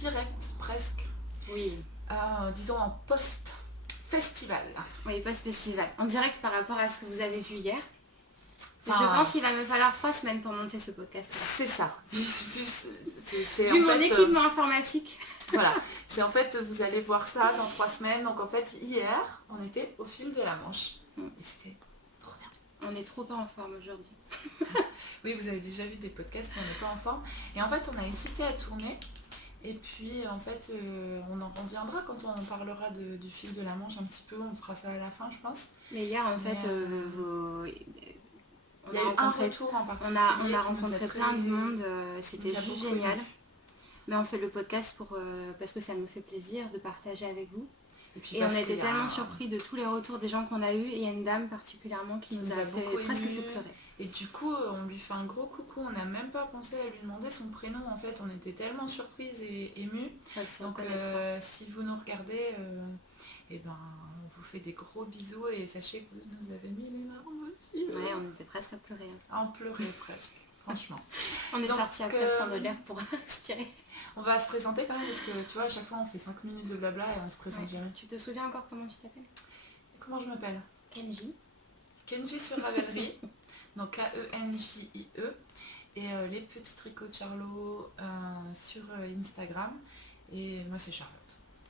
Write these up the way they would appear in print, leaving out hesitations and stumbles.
direct presque. Oui. Disons en post-festival. Oui, post-festival. En direct par rapport à ce que vous avez vu hier. Enfin, je pense qu'il va me falloir 3 semaines pour monter ce podcast. C'est ça. Vu mon équipement informatique. Voilà. C'est en fait, vous allez voir ça dans 3 semaines. Donc en fait, hier, on était au fil de la Manche. Et c'était trop bien. On est trop pas en forme aujourd'hui. Oui, vous avez déjà vu des podcasts où on n'est pas en forme. Et en fait, on a hésité à tourner. Et puis, en fait, on en reviendra quand on parlera du fil de la Manche un petit peu. On fera ça à la fin, je pense. Mais hier, en fait, il y a eu un retour en particulier. On a rencontré plein de monde. C'était juste génial. Mais on fait le podcast parce que ça nous fait plaisir de partager avec vous. Et on a été tellement surpris de tous les retours des gens qu'on a eus. Et il y a une dame particulièrement qui nous a presque fait pleurer. Et du coup, on lui fait un gros coucou. On n'a même pas pensé à lui demander son prénom. En fait, on était tellement surprises et émues. Donc, si vous nous regardez, on vous fait des gros bisous. Et sachez que vous nous avez mis les larmes aussi. Ouais, on était presque à pleurer. On pleurait presque, franchement. On est sorti après prendre l'air pour respirer. On va se présenter quand même parce que tu vois, à chaque fois on fait 5 minutes de blabla et on se présente jamais. Tu te souviens encore comment tu t'appelles? Comment je m'appelle? Kenji. Kenji sur Ravelry, donc Kenjie. Et les petits tricots de Charlot sur Instagram. Et moi c'est Charlotte.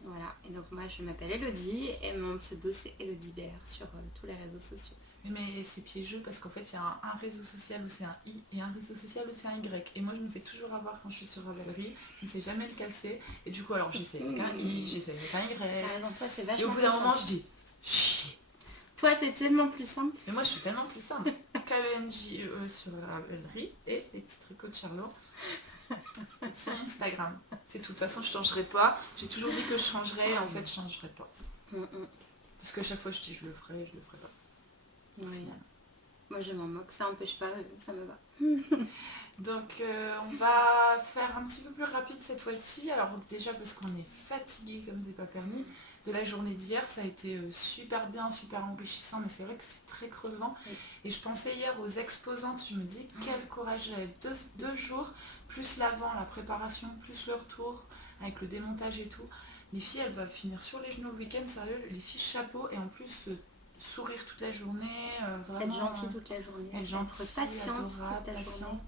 Voilà, et donc moi je m'appelle Elodie et mon pseudo c'est Elodie Bert sur tous les réseaux sociaux. Mais c'est piégeux parce qu'en fait il y a un réseau social où c'est un I et un réseau social où c'est un Y. Et moi je me fais toujours avoir quand je suis sur Ravelry, je ne sais jamais lequel c'est. Et du coup alors j'essaie avec un I, j'essaie avec un Y. T'as raison, toi c'est vachement. Et au bout d'un moment je dis chier. Toi t'es tellement plus simple. Mais moi je suis tellement plus simple. Kenjie sur Ravelry et les petits tricots de Charlot sur Instagram. C'est tout. De toute façon je changerai pas. J'ai toujours dit que je changerais et en fait je changerai pas. Parce que chaque fois je dis je le ferai pas. Oui. Moi je m'en moque, ça n'empêche pas, ça me va. Donc on va faire un petit peu plus rapide cette fois-ci. Alors déjà parce qu'on est fatigué comme c'est pas permis de la journée d'hier, ça a été super bien, super enrichissant, mais c'est vrai que c'est très crevant. Oui. Et je pensais hier aux exposantes, je me dis quel courage, j'avais deux jours, plus l'avant, la préparation, plus le retour, avec le démontage et tout. Les filles elles doivent finir sur les genoux le week-end, sérieux, les filles chapeau et en plus sourire toute la journée, vraiment, être gentille toute la journée, être gentille, patiente adorable, toute la journée.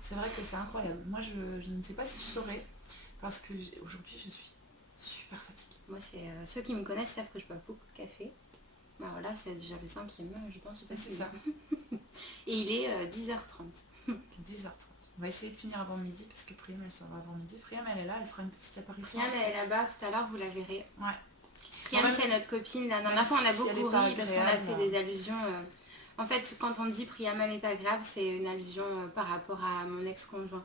C'est vrai que c'est incroyable. Moi je ne sais pas si je saurais parce que aujourd'hui je suis super fatiguée. Moi c'est ceux qui me connaissent savent que je bois beaucoup de café. Alors là c'est déjà le 5e, je pense. C'est ça. Et il est 10h30. 10h30. On va essayer de finir avant midi parce que Priam elle s'en va avant midi. Priam elle est là, elle fera une petite apparition. Priam elle est là-bas tout à l'heure, vous la verrez. Ouais. Priam c'est notre copine. La dernière fois on a beaucoup ri parce qu'on a fait des allusions. En fait quand on dit Priam elle n'est pas grave, c'est une allusion par rapport à mon ex-conjoint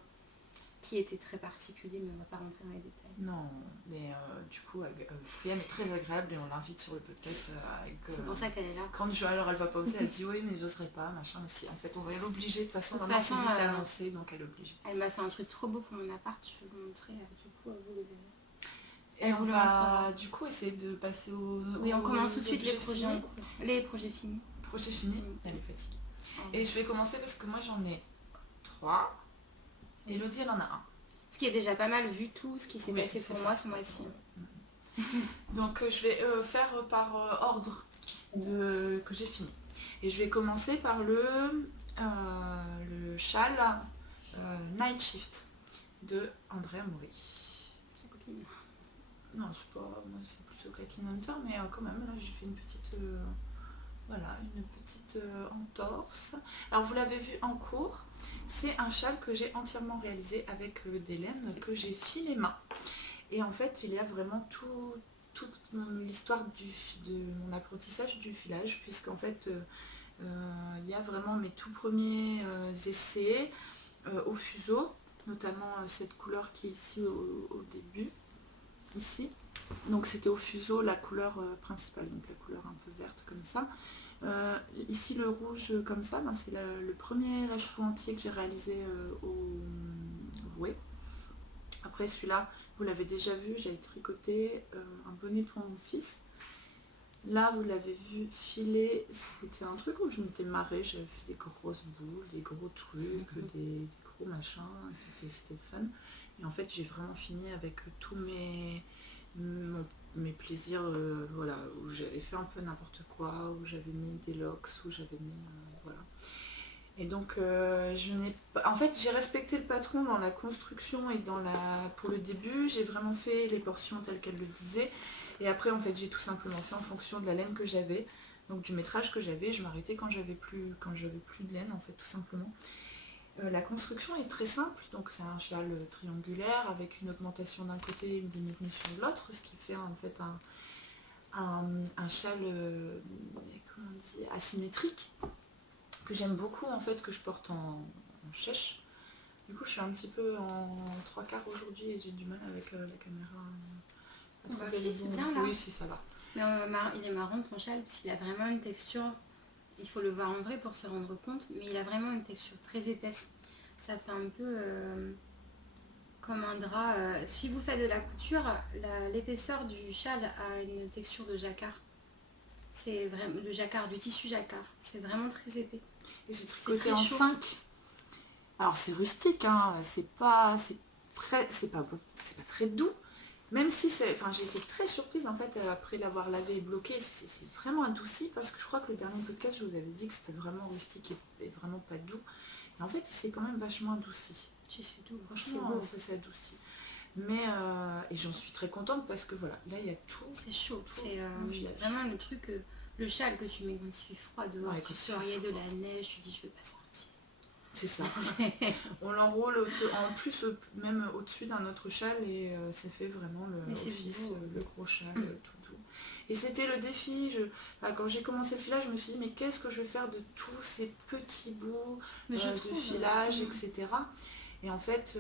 qui était très particulier, mais on va pas rentrer dans les détails. Non, mais du coup Priam est très agréable et on l'invite sur le podcast. C'est pour ça qu'elle est là. Quand alors elle va pas oser, elle dit oui mais j'oserais pas, machin. Mais si, en fait on va l'obliger de toute façon, c'est annoncé donc elle est obligée. Elle m'a fait un truc trop beau pour mon appart, je vais vous montrer, du coup vous le verrez. Et on va du coup essayer de passer Oui, on commence tout de suite les projets finis. Projet fini, elle est fatiguée. Et je vais commencer parce que moi j'en ai 3. Et Elodie elle en a 1. Ce qui est déjà pas mal vu tout ce qui s'est passé pour moi ce mois-ci. Donc je vais faire par ordre que j'ai fini. Et je vais commencer par le châle Night Shift de Andrea Mori. Non, je sais pas, moi c'est plutôt Kathleen Hunter, mais quand même là j'ai fait une petite entorse. Alors vous l'avez vu en cours, c'est un châle que j'ai entièrement réalisé avec des laines que j'ai filé main. Et en fait il y a vraiment toute l'histoire de mon apprentissage du filage, puisqu'en fait il y a vraiment mes tout premiers essais au fuseau, notamment cette couleur qui est ici au début, ici. Donc c'était au fuseau la couleur principale, donc la couleur un peu verte comme ça. Ici le rouge comme ça, c'est le premier écheveau entier que j'ai réalisé au rouet. Après celui-là, vous l'avez déjà vu, j'avais tricoté un bonnet pour mon fils. Là vous l'avez vu filer, c'était un truc où je m'étais marrée, j'avais fait des grosses boules, des gros trucs, des gros machins, c'était fun. Et en fait j'ai vraiment fini avec tous mes plaisirs, voilà, où j'avais fait un peu n'importe quoi, où j'avais mis des locks, où j'avais mis voilà. Et donc je n'ai pas. En fait j'ai respecté le patron dans la construction et pour le début, j'ai vraiment fait les portions telles qu'elle le disait. Et après en fait j'ai tout simplement fait en fonction de la laine que j'avais, donc du métrage que j'avais, je m'arrêtais quand j'avais plus de laine en fait tout simplement. La construction est très simple, donc c'est un châle triangulaire avec une augmentation d'un côté et une diminution de l'autre, ce qui fait en fait un châle comment on dit, asymétrique, que j'aime beaucoup en fait, que je porte en chèche. Du coup je suis un petit peu en trois quarts aujourd'hui et j'ai du mal avec la caméra. C'est bien là. Oui, si ça va. Mais il est marrant ton châle parce qu'il a vraiment une texture, il faut le voir en vrai pour se rendre compte, mais il a vraiment une texture très épaisse. Ça fait un peu comme un drap. Si vous faites de la couture, l'épaisseur du châle a une texture de jacquard. C'est vraiment le jacquard, du tissu jacquard. C'est vraiment très épais. Et c'est tricoté en 5. Alors c'est rustique, hein, c'est pas très doux. Même si j'ai été très surprise en fait après l'avoir lavé et bloqué, c'est vraiment adouci, parce que je crois que le dernier podcast je vous avais dit que c'était vraiment rustique et vraiment pas doux. Et en fait il s'est quand même vachement adouci. Si, c'est doux, franchement ça s'est adouci. Mais et j'en suis très contente parce que voilà, là il y a tout. C'est chaud, c'est vraiment le truc, le châle que tu mets quand il fait froid dehors, tu soriais de la neige, tu dis je veux pas sortir. C'est ça. On l'enroule en plus même au-dessus d'un autre châle et ça fait vraiment le gros châle tout doux. Et c'était le défi. Quand j'ai commencé le filage, je me suis dit mais qu'est-ce que je vais faire de tous ces petits bouts de filage, etc. Et en fait,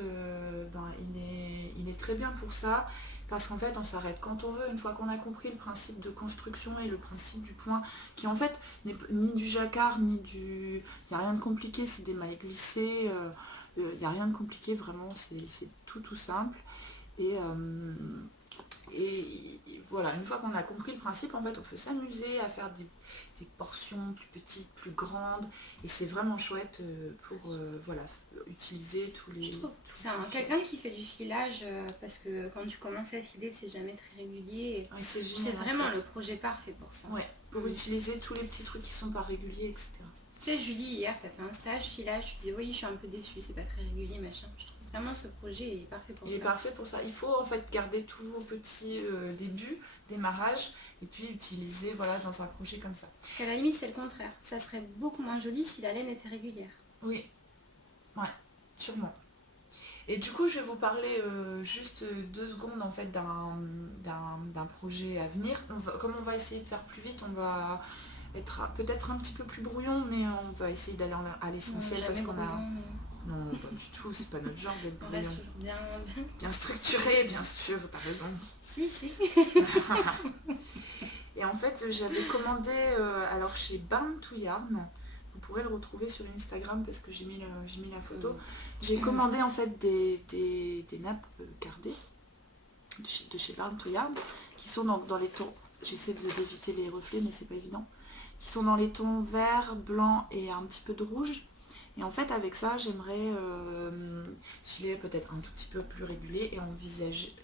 il est très bien pour ça. Parce qu'en fait on s'arrête quand on veut, une fois qu'on a compris le principe de construction et le principe du point, qui en fait n'est ni du jacquard, ni du... Il n'y a rien de compliqué, c'est des mailles glissées, il n'y a rien de compliqué, vraiment, c'est tout simple. Et voilà, une fois qu'on a compris le principe, en fait, on peut s'amuser à faire des portions plus petites, plus grandes, et c'est vraiment chouette pour utiliser tous les... Je trouve que c'est quelqu'un qui fait du filage, parce que quand tu commences à filer, c'est jamais très régulier. C'est vraiment le projet parfait pour ça. Ouais, pour utiliser tous les petits trucs qui sont pas réguliers, etc. Tu sais, Julie, hier, tu as fait un stage filage, tu disais oui, je suis un peu déçue, c'est pas très régulier, machin. Je trouve vraiment ce projet est parfait pour ça. Il est parfait pour ça. Il faut en fait garder tous vos petits débuts, démarrages, et puis utiliser dans un projet comme ça. À la limite, c'est le contraire. Ça serait beaucoup moins joli si la laine était régulière. Oui, ouais, sûrement. Et du coup, je vais vous parler juste 2 secondes en fait d'un projet à venir. Comme on va essayer de faire plus vite, on va être peut-être un petit peu plus brouillon, mais on va essayer d'aller à l'essentiel parce qu'on a... Non, pas du tout, c'est pas notre genre d'être brouillon. Bien structuré, bien sûr, t'as raison. Si. Et en fait, j'avais commandé alors chez Barn to Yarn. Vous pourrez le retrouver sur Instagram parce que j'ai mis la photo. J'ai commandé en fait des nappes cardées de chez Barn to Yarn qui sont dans les tons. J'essaie d'éviter les reflets, mais c'est pas évident. Qui sont dans les tons vert, blanc et un petit peu de rouge. Et en fait, avec ça, j'aimerais filer peut-être un tout petit peu plus régulier et envisager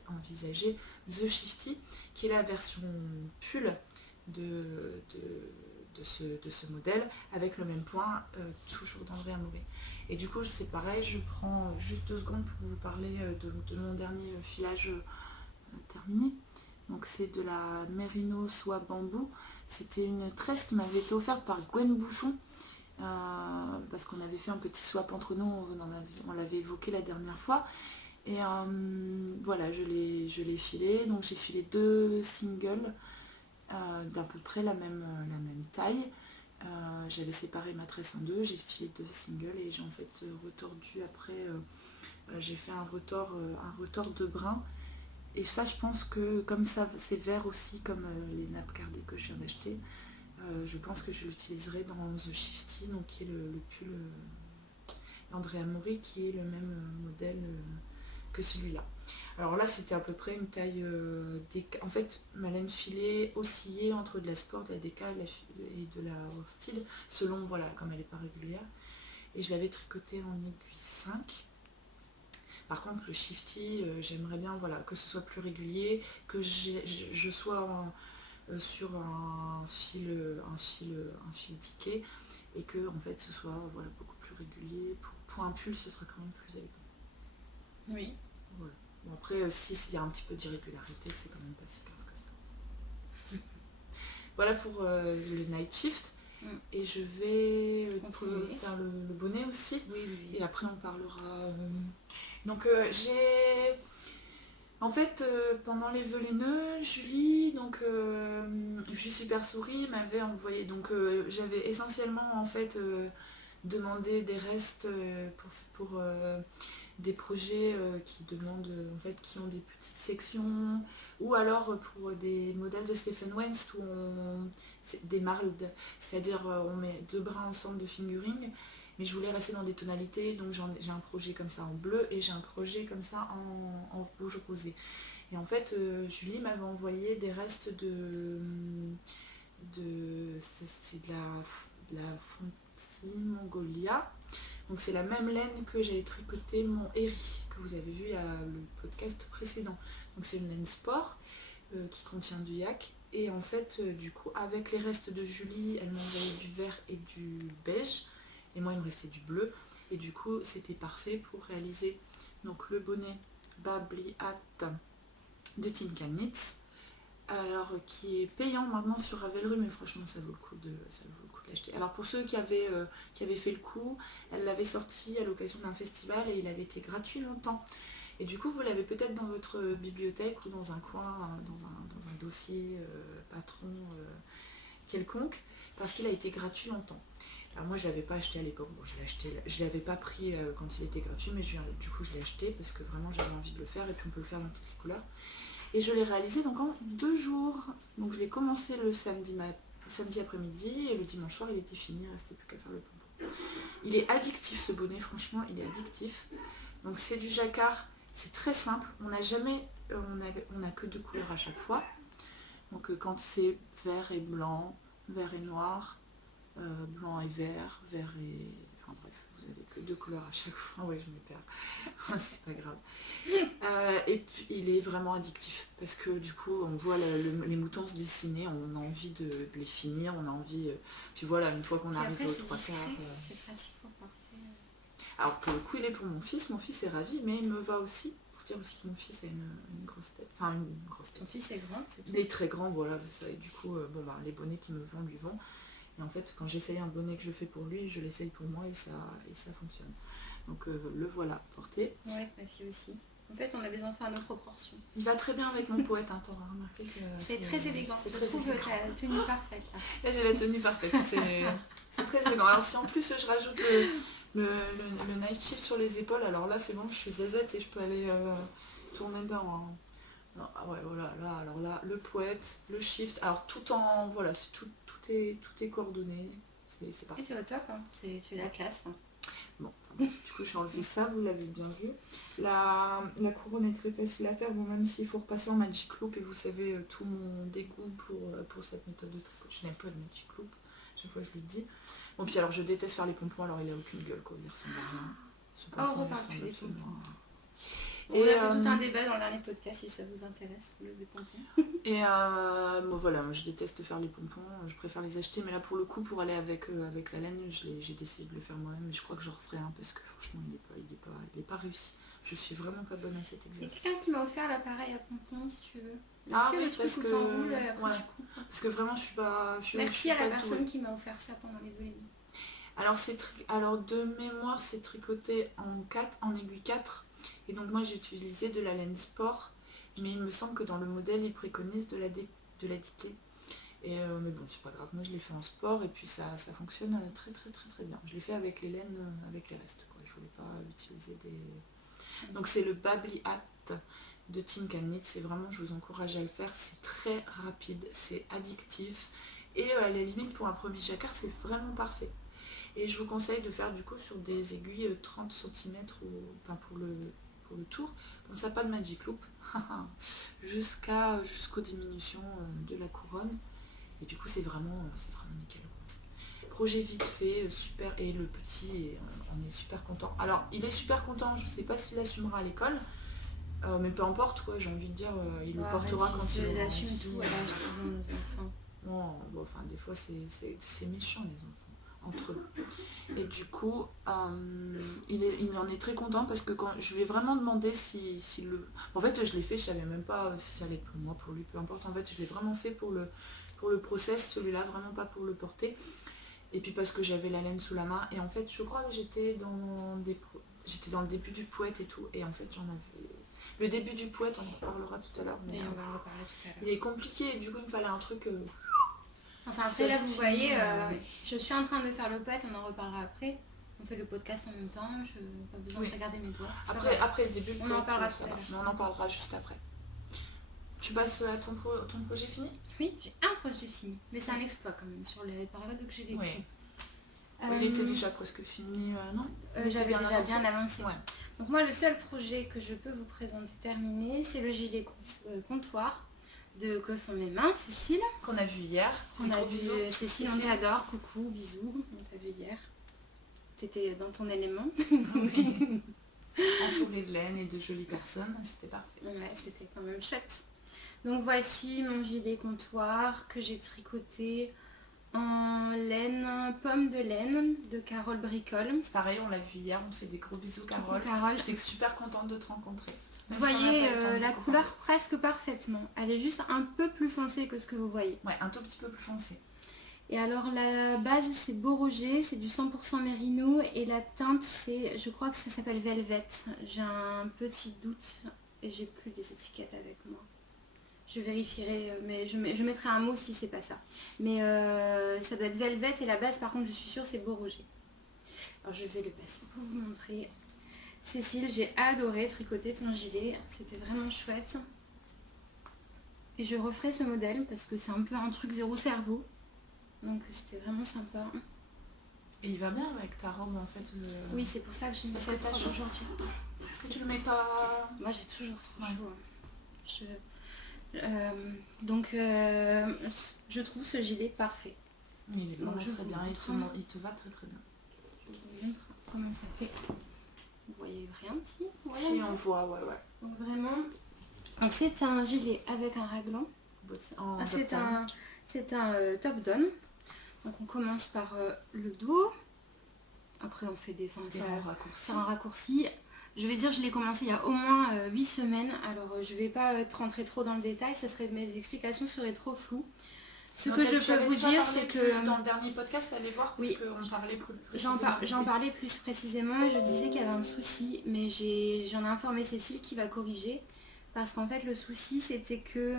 The Shifty, qui est la version pull de ce modèle, avec le même point, toujours d'Andrea Maury. Et du coup, c'est pareil, je prends juste 2 secondes pour vous parler de mon dernier filage terminé. Donc c'est de la Merino soie bambou. C'était une tresse qui m'avait été offerte par Gwen Bouchon. Parce qu'on avait fait un petit swap entre nous, on l'avait évoqué la dernière fois. Et voilà, je l'ai filé. Donc j'ai filé 2 singles d'à peu près la même taille. J'avais séparé ma tresse en 2, j'ai filé 2 singles et j'ai en fait retordu après. J'ai fait un retors de brin. Et ça, je pense que comme ça, c'est vert aussi, comme les nappes cardées que je viens d'acheter. Je pense que je l'utiliserai dans The Shifty, donc qui est le pull d'Andrea Maury, qui est le même modèle que celui-là. Alors là, c'était à peu près une taille en fait, ma laine filée oscillait entre de la sport, de la DK et de la worsted, selon, voilà, comme elle n'est pas régulière. Et je l'avais tricoté en aiguille 5. Par contre le shifty, j'aimerais bien que ce soit plus régulier, que je sois sur un fil tiqué, et que en fait ce soit beaucoup plus régulier. Pour un pull, ce sera quand même plus élégant. Oui. Voilà. Bon, après, s'il y a un petit peu d'irrégularité, c'est quand même pas si grave que ça. Voilà pour le night shift. Et je vais faire le bonnet aussi. Oui. Et après on parlera. Donc j'ai. En fait, pendant les vœux les nœuds, Julie, donc Julie Super Souris m'avait envoyé. Donc j'avais essentiellement en fait demandé des restes pour des projets qui demandent qui ont des petites sections, ou alors pour des modèles de Stephen Wentz où c'est des marled, c'est-à-dire on met 2 bras ensemble de fingering, mais je voulais rester dans des tonalités, donc j'ai un projet comme ça en bleu et j'ai un projet comme ça en rouge rosé. Et en fait Julie m'avait envoyé des restes c'est de la Fonty Mongolia. Donc c'est la même laine que j'avais tricoté mon Eri, que vous avez vu il y a le podcast précédent. Donc c'est une laine sport qui contient du yak. Et en fait, du coup, avec les restes de Julie, elle m'a envoyé du vert et du beige. Et moi, il me restait du bleu. Et du coup, c'était parfait pour réaliser donc le bonnet Babli Hat de Tinka Knits. Alors, qui est payant maintenant sur Ravelry, mais franchement, ça vaut le coup de l'acheter. Alors, pour ceux qui avaient fait le coup, elle l'avait sorti à l'occasion d'un festival et il avait été gratuit longtemps. Et du coup, vous l'avez peut-être dans votre bibliothèque ou dans un coin, dans un dossier patron quelconque, parce qu'il a été gratuit longtemps. Alors moi, je l'avais pas acheté à l'époque. Bon, je l'avais pas pris quand il était gratuit, mais du coup, je l'ai acheté parce que vraiment, j'avais envie de le faire, et puis on peut le faire dans toutes les couleurs. Et je l'ai réalisé donc en 2 jours. Donc je l'ai commencé le samedi après-midi, et le dimanche soir il était fini, il ne restait plus qu'à faire le pompon. Il est addictif ce bonnet, franchement il est addictif. Donc c'est du jacquard, c'est très simple, on a que 2 couleurs à chaque fois. Donc quand c'est vert et blanc, vert et noir, blanc et vert, vert et... Enfin bref, vous avez que 2 couleurs à chaque fois. Oui, je me perds. C'est pas grave. Et puis il est vraiment addictif parce que du coup on voit les moutons se dessiner, on a envie de les finir, on a envie... Puis voilà, une fois qu'on arrive aux 3 quarts... C'est pratique pour porter. Alors pour le coup il est pour mon fils est ravi, mais il me va aussi. Faut dire aussi que mon fils a une grosse tête. Enfin une grosse tête. Ton fils est grand, c'est tout. Il est très grand, voilà, ça. Et du coup, les bonnets qui me vont lui vont. Et en fait, quand j'essaye un bonnet que je fais pour lui, je l'essaye pour moi et ça fonctionne. Donc le voilà, porté. Ouais, ma fille aussi. En fait, on a des enfants à nos proportions. Il va très bien avec mon poète, hein, t'auras remarqué que c'est très élégant. Je trouve que tu as la tenue parfaite. Là, j'ai la tenue parfaite. C'est très élégant. Alors si en plus je rajoute le night shift sur les épaules, alors là c'est bon, je suis zazette et je peux aller tourner dedans. Hein. Non, ah ouais, voilà, alors là, le poète, le shift, alors tout en... Voilà, tout est coordonné. C'est parfait. Et tu es au top, hein. Tu es la classe. Hein. Bon, du coup j'ai enlevé ça, vous l'avez bien vu. La couronne est très facile à faire, bon, même s'il faut repasser en Magic Loop, et vous savez tout mon dégoût pour cette méthode de tricot. Je n'aime pas de Magic Loop, chaque fois je le dis. Bon, puis alors je déteste faire les pompons, alors il a aucune gueule quoi, il ressemble à rien. On reparle plus des pompons. On a fait tout un débat dans le dernier podcast si ça vous intéresse, le des pompons. Et voilà, moi je déteste faire les pompons, je préfère les acheter, mais là pour le coup, pour aller avec la laine, j'ai décidé de le faire moi-même, mais je crois que je referai un parce que franchement il est pas réussi. Je suis vraiment pas bonne à cet exercice. C'est quelqu'un qui m'a offert l'appareil à pompons si tu veux. Ah oui, parce que... Ouais. Parce que vraiment je suis pas... Merci à la personne qui m'a offert ça pendant les volets. Alors de mémoire c'est tricoté en aiguille 4. Et donc moi j'ai utilisé de la laine sport, mais il me semble que dans le modèle ils préconisent de la diquée. Et mais bon c'est pas grave, moi je l'ai fait en sport et puis ça fonctionne très très très très bien. Je l'ai fait avec les laines, avec les restes quoi. Je voulais pas utiliser des... Donc c'est le Babli Hat de Tinka Knits, c'est vraiment, je vous encourage à le faire, c'est très rapide, c'est addictif et à la limite pour un premier jacquard c'est vraiment parfait. Et je vous conseille de faire du coup sur des aiguilles 30 cm pour le tour, comme ça pas de Magic Loop, jusqu'aux diminutions de la couronne. Et du coup c'est vraiment nickel. projet vite fait, super, et le petit, on est super content. Alors il est super content, je sais pas s'il assumera à l'école, mais peu importe, quoi, j'ai envie de dire, il le portera quand il assume tout à l'âge qu'ils ont, nos enfants. Bon, enfin des fois c'est méchant les enfants, entre eux. Et du coup, il en est très content parce que quand je lui ai vraiment demandé si le... En fait je l'ai fait, je savais même pas si ça allait être pour moi, pour lui, peu importe, en fait je l'ai vraiment fait pour le process, celui-là, vraiment pas pour le porter. Et puis parce que j'avais la laine sous la main. Et en fait, je crois que j'étais dans le début du poète et tout. Et en fait, j'en avais... Le début du poète, on en reparlera tout à l'heure. Mais on va en reparler tout à l'heure. Il est compliqué et du coup, il me fallait un truc... Enfin, après, là, vous voyez, je suis en train de faire le poète, on en reparlera après. On fait le podcast en même temps, je n'ai pas besoin de regarder mes doigts. Après le début, on en parlera tout à l'heure. Mais on en parlera juste après. Tu passes à ton projet fini? Oui, j'ai un projet fini, mais c'est un exploit quand même sur les périodes que j'ai vécues. Il était déjà presque fini, non? J'avais déjà bien avancé. Ouais. Donc moi, le seul projet que je peux vous présenter terminé, c'est le gilet comptoir que font mes mains, Cécile. Qu'on a vu hier. On a vu Cécile, on t'adore, coucou, bisous, on t'a vu hier. T'étais dans ton élément. Oui. Entourée de laine et de jolies personnes, c'était parfait. Ouais, c'était quand même chouette. Donc voici mon gilet comptoir que j'ai tricoté en laine, pomme de laine de Carole Bricole. C'est pareil, on l'a vu hier, on te fait des gros bisous Carole. J'étais super contente de te rencontrer. Vous voyez la couleur presque parfaitement. Elle est juste un peu plus foncée que ce que vous voyez. Ouais, un tout petit peu plus foncé. Et alors la base c'est Beau Roger, c'est du 100% mérino et la teinte c'est, je crois que ça s'appelle Velvet. J'ai un petit doute et j'ai plus les étiquettes avec moi. Je vérifierai, mais je mettrai un mot si c'est pas ça. Mais ça doit être Velvet et la base par contre je suis sûre c'est Beau Roger. Alors je vais le passer pour vous montrer. Cécile, j'ai adoré tricoter ton gilet, c'était vraiment chouette. Et je referai ce modèle parce que c'est un peu un truc zéro cerveau. Donc c'était vraiment sympa. Et il va bien avec ta robe en fait. Oui, c'est pour ça que je me suis pas aujourd'hui. Que tu le mets pas. Moi j'ai toujours trop chaud. Donc je trouve ce gilet parfait. Il est vraiment très bien, il te va très très bien. Je vous montre comment ça fait. Vous voyez rien si Si on voit, ouais. Donc vraiment, c'est un gilet avec un raglan. C'est un top down. Donc on commence par le dos. Après on fait c'est un raccourci. Je vais dire, je l'ai commencé il y a au moins 8 semaines. Alors je vais pas rentrer trop dans le détail, mes explications seraient trop floues. Ce que je peux vous dire, c'est que... Dans le dernier podcast, allez voir, parce qu'on parlait plus précisément. J'en parlais plus précisément et je disais qu'il y avait un souci, mais j'en ai informé Cécile qui va corriger. Parce qu'en fait, le souci, c'était que...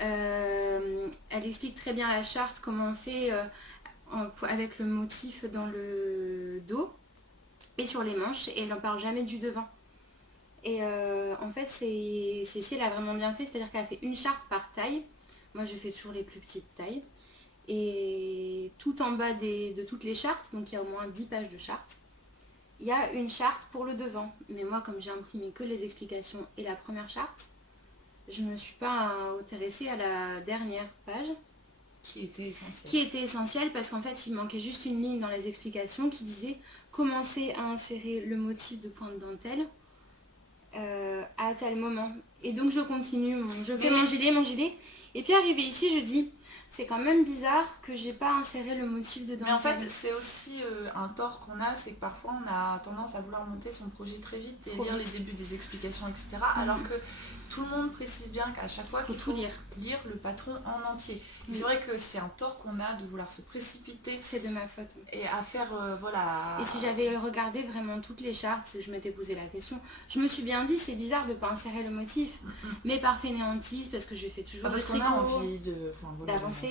elle explique très bien la charte, comment on fait avec le motif dans le dos et sur les manches, et elle n'en parle jamais du devant. Et en fait, Cécile a vraiment bien fait, c'est-à-dire qu'elle a fait une charte par taille. Moi, je fais toujours les plus petites tailles. Et tout en bas de toutes les chartes, donc il y a au moins 10 pages de charte, il y a une charte pour le devant. Mais moi, comme j'ai imprimé que les explications et la première charte, je ne me suis pas intéressée à la dernière page. Qui était essentielle parce qu'en fait, il manquait juste une ligne dans les explications qui disait « Commencer à insérer le motif de point de dentelle à tel moment ». Et donc, je continue, je fais mon gilet. Et puis arrivé ici, je dis, c'est quand même bizarre que j'ai pas inséré le motif de dentelle. Mais en fait, c'est aussi un tort qu'on a, c'est que parfois on a tendance à vouloir monter son projet très vite et lire les débuts des explications, etc. Alors que tout le monde précise bien qu'à chaque fois qu'il faut lire le patron en entier. C'est vrai que c'est un tort qu'on a de vouloir se précipiter. C'est de ma faute. Et à faire, voilà... Et si j'avais regardé vraiment toutes les chartes, je m'étais posé la question, je me suis bien dit, c'est bizarre de ne pas insérer le motif. Mais par fainéantise, parce que je fais toujours parce qu'on a envie d'avancer.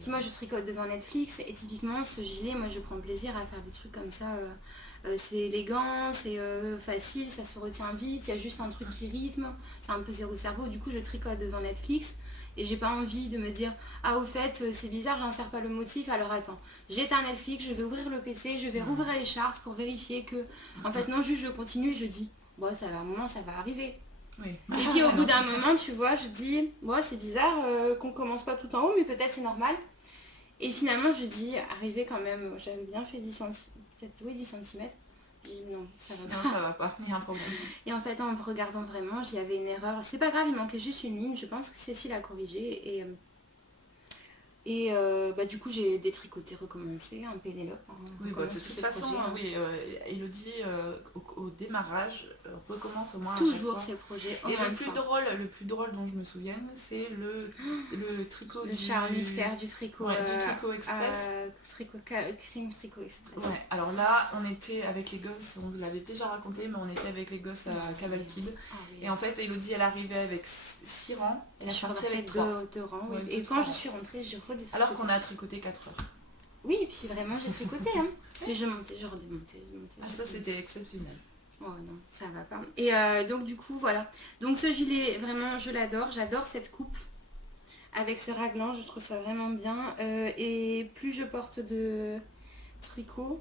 Puis moi, je tricote devant Netflix, et typiquement, ce gilet, moi, je prends plaisir à faire des trucs comme ça. C'est élégant, c'est facile, ça se retient vite, il y a juste un truc qui rythme, c'est un peu zéro cerveau, du coup je tricote devant Netflix et j'ai pas envie de me dire ah au fait c'est bizarre, j'insère pas le motif, alors attends, j'éteins Netflix, je vais ouvrir le PC, je vais rouvrir les chartes pour vérifier que en fait non, juste je continue et je dis bon ça va, à un moment ça va arriver. Oui. Et puis au bout d'un moment tu vois je dis bon c'est bizarre qu'on commence pas tout en haut mais peut-être c'est normal. Et finalement, je dis, arrivé quand même, j'avais bien fait 10 cm, peut-être oui, 10 cm. J'ai dit non, ça va pas. Non, ça va pas, il y a un problème. Et en fait, en me regardant vraiment, j'y avais une erreur. C'est pas grave, il manquait juste une ligne. Je pense que Cécile a corrigé. Et du coup, j'ai détricoté, recommencé, un Pénélope. Oui, de toute façon, oui, Elodie, au démarrage, recommence au moins toujours ses projets. Et le plus drôle dont je me souviens, c'est le tricot le charme mystère du tricot, du tricot express. Crime tricot express. Ouais, alors là, on était avec les gosses, on l'avait déjà raconté, mais on était avec les gosses à Cavalcade. Oui. Et en fait, Elodie, elle arrivait avec 6 rangs, elle est partie avec 2 rangs. Oui. Et quand je suis rentrée, j'ai redétricoté. Alors qu'on a tricoté 4 heures. Oui, et puis vraiment, j'ai tricoté. Puis je montais, je redémontais. Ça, c'était exceptionnel. Oh non, ça va pas. Et donc du coup, voilà. Donc ce gilet, vraiment, je l'adore. J'adore cette coupe. Avec ce raglan, je trouve ça vraiment bien. Et plus je porte de tricot,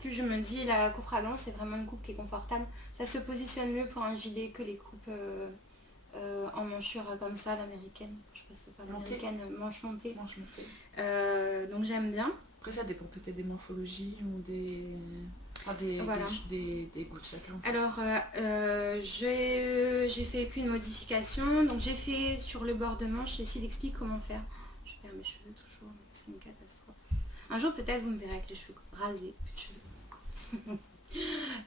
plus je me dis, la coupe raglan, c'est vraiment une coupe qui est confortable. Ça se positionne mieux pour un gilet que les coupes en manchure comme ça, l'américaine. Je sais pas si c'est pas l'américaine, manche montée. Donc j'aime bien. Après ça dépend peut-être des morphologies ou des goûts de chacun. Alors j'ai fait qu'une modification. Donc j'ai fait sur le bord de manche, Cécile explique comment faire. Je perds mes cheveux toujours, c'est une catastrophe. Un jour peut-être vous me verrez avec les cheveux rasés, plus de cheveux.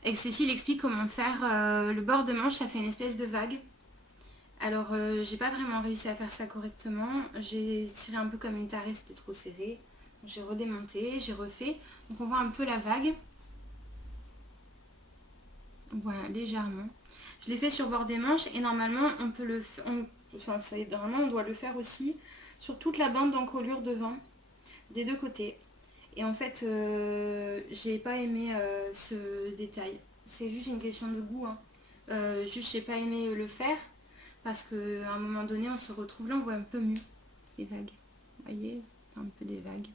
Et Cécile explique comment faire le bord de manche, ça fait une espèce de vague. Alors j'ai pas vraiment réussi à faire ça correctement. J'ai tiré un peu comme une tarée, c'était trop serré. J'ai redémonté, j'ai refait. Donc on voit un peu la vague. Voilà, légèrement. Je l'ai fait sur bord des manches et normalement on peut le faire. On doit le faire aussi sur toute la bande d'encolure devant, des deux côtés. Et en fait, j'ai pas aimé ce détail. C'est juste une question de goût. Juste j'ai pas aimé le faire. Parce qu'à un moment donné, on se retrouve là, on voit un peu mieux les vagues. Vous voyez, un peu des vagues.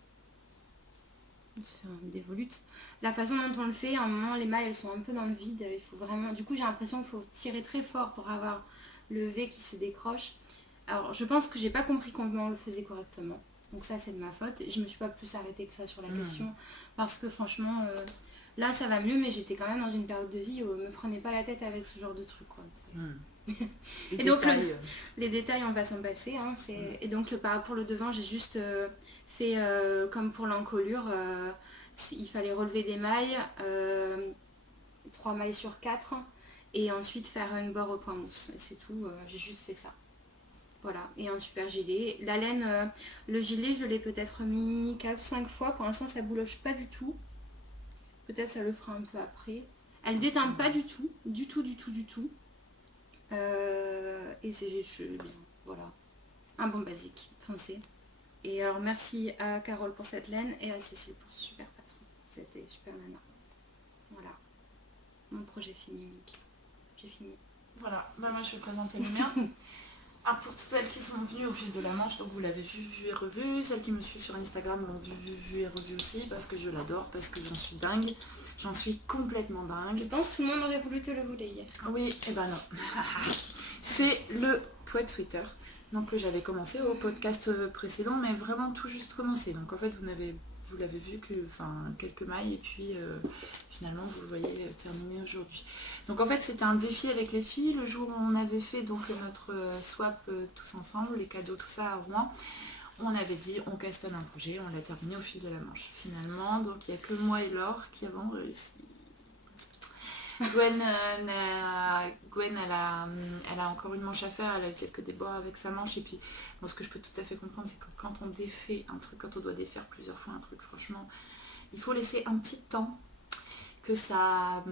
On se fait des volutes. La façon dont on le fait, à un moment, les mailles, elles sont un peu dans le vide. Il faut vraiment... Du coup, j'ai l'impression qu'il faut tirer très fort pour avoir le V qui se décroche. Alors, je pense que j'ai pas compris comment on le faisait correctement. Donc ça, c'est de ma faute. Je me suis pas plus arrêtée que ça sur la question. Parce que franchement, là, ça va mieux, mais j'étais quand même dans une période de vie où me prenez pas la tête avec ce genre de truc, quoi. Et donc les détails on va s'en passer et donc pour le devant j'ai juste fait comme pour l'encolure, il fallait relever des mailles, 3 mailles sur 4 et ensuite faire une barre au point mousse, c'est tout. J'ai juste fait ça, voilà. Et un super gilet, la laine, le gilet je l'ai peut-être mis 4 ou 5 fois, pour l'instant ça bouloche pas du tout, peut-être ça le fera un peu après. Elle déteint pas du tout. Et c'est bien, voilà. Un bon basique, foncé. Et alors merci à Carole pour cette laine et à Cécile pour ce super patron. C'était super nana. Voilà. Mon projet fini, Mick. J'ai fini. Voilà, moi je vais présenter le mien. Pour toutes celles qui sont venues au fil de la Manche, donc vous l'avez vu et revu. Celles qui me suivent sur Instagram l'ont vu et revu aussi, parce que je l'adore, parce que j'en suis dingue. J'en suis complètement dingue. Je pense que tout le monde aurait voulu te le voler hier. Oui, et ben non. C'est le poète Twitter, donc que j'avais commencé au podcast précédent, mais vraiment tout juste commencé. Donc en fait vous l'avez vu que quelques mailles et puis finalement vous le voyez terminer aujourd'hui. Donc en fait c'était un défi avec les filles le jour où on avait fait donc notre swap tous ensemble, les cadeaux, tout ça à Rouen. On avait dit on castonne un projet, on l'a terminé au fil de la Manche. Finalement, donc il n'y a que moi et Laure qui avons réussi. Gwen, elle a encore une manche à faire, elle a eu quelques débords avec sa manche, et puis moi ce que je peux tout à fait comprendre, c'est que quand on défait un truc, quand on doit défaire plusieurs fois un truc, franchement, il faut laisser un petit temps que ça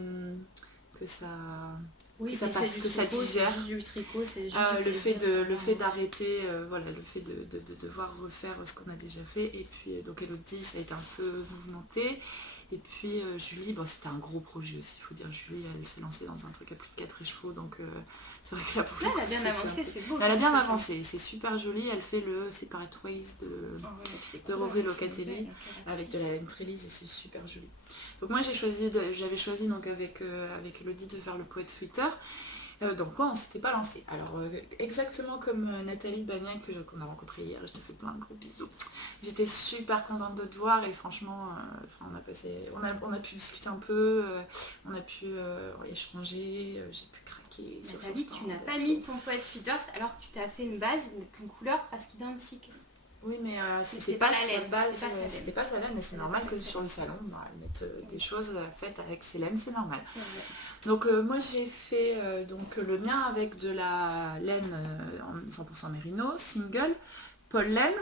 oui, ça passe, que ça digère. Du tricot, c'est juste le fait d'arrêter, le fait de devoir refaire ce qu'on a déjà fait. Et puis donc Elodie, ça a été un peu mouvementé. Et puis Julie, c'était un gros projet aussi, il faut dire. Julie, elle s'est lancée dans un truc à plus de 4 chevaux, donc c'est vrai que là pour le coup, elle a bien avancé, c'est beau. Elle a bien avancé, c'est super joli. Elle fait le Separate Ways de Rory Locatelli avec de la laine trélise et c'est super joli. Donc moi j'avais choisi donc avec Elodie de faire le poète Twitter. Donc ouais, on s'était pas lancé. Alors exactement comme Nathalie Bagnac qu'on a rencontré hier, je te fais plein de gros bisous. J'étais super contente de te voir et franchement, on a pu discuter un peu, on a pu échanger, j'ai pu craquer. Nathalie, tu n'as pas mis ton Poète Feeders alors que tu t'as fait une base avec une couleur presque identique. Oui, mais c'était pas sa base, c'était pas sa laine, et c'est normal que sur le salon, elles mettent des choses faites avec ses laines, c'est normal. Donc moi j'ai fait donc, le mien avec de la laine en 100% mérino, single, Paul Laine.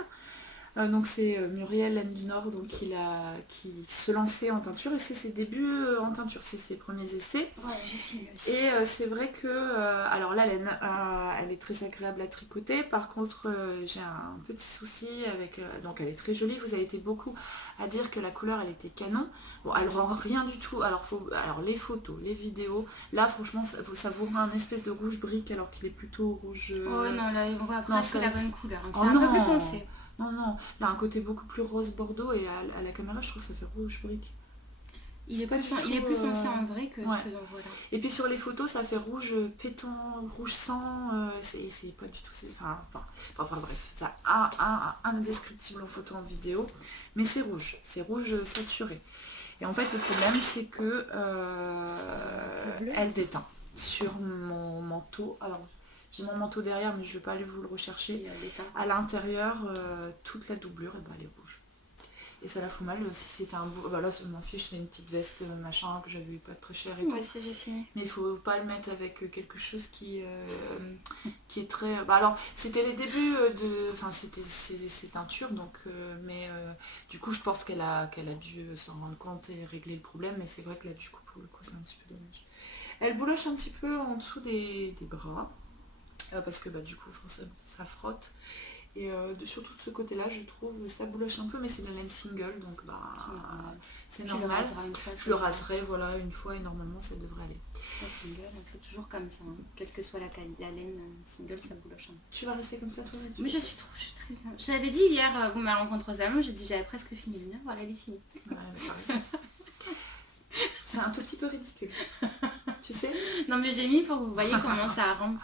Donc c'est Muriel Laine du Nord donc, qui se lançait en teinture et c'est ses débuts en teinture, c'est ses premiers essais. Ouais, j'ai fini aussi. Et c'est vrai que alors la laine elle est très agréable à tricoter, par contre j'ai un petit souci avec donc elle est très jolie, vous avez été beaucoup à dire que la couleur elle était canon. Bon, elle rend rien du tout, alors les photos, les vidéos, là franchement ça vous rend un espèce de rouge brique alors qu'il est plutôt rouge. Oh non, là on voit presque la bonne couleur, hein. C'est un peu plus foncé. Non, il a un côté beaucoup plus rose bordeaux et à la caméra je trouve que ça fait rouge brique. Il est plus foncé en vrai que ce que l'on voit là. Et puis sur les photos ça fait rouge pétant, rouge sang, c'est pas du tout... Enfin bref, ça a un indescriptible en photo, en vidéo, mais c'est rouge saturé. Et en fait le problème c'est que elle déteint sur mon manteau. Alors j'ai mon manteau derrière mais je vais pas aller vous le rechercher. À l'intérieur toute la doublure elle est rouge. Et ça la fout mal si c'était un beau... Bah là je m'en fiche, c'est une petite veste machin que j'avais eu pas très cher et moi tout. aussi j'ai fini. Mais il faut pas le mettre avec quelque chose qui est très... Bah alors c'était les débuts de... Enfin c'était ces teintures donc... du coup je pense qu'elle a dû s'en rendre compte et régler le problème. Mais c'est vrai que là du coup pour le coup c'est un petit peu dommage. Elle bouloche un petit peu en dessous des bras. Parce que bah, du coup ça frotte. Et surtout de ce côté là je trouve ça bouloche un peu, mais c'est de la laine single donc bah c'est normal. Je le raserai voilà une fois et normalement ça devrait aller. La single c'est toujours comme ça, hein. Quelle que soit la laine single ça bouloche un peu. Tu vas rester comme ça toi? Mais je suis très bien. Je l'avais dit hier, vous m'avez rencontré au salon, j'ai dit j'avais presque fini le mien, voilà elle est finie. Ouais, mais t'as raison. C'est un tout petit peu ridicule. Tu sais? Non mais j'ai mis pour que vous voyez comment ça rend.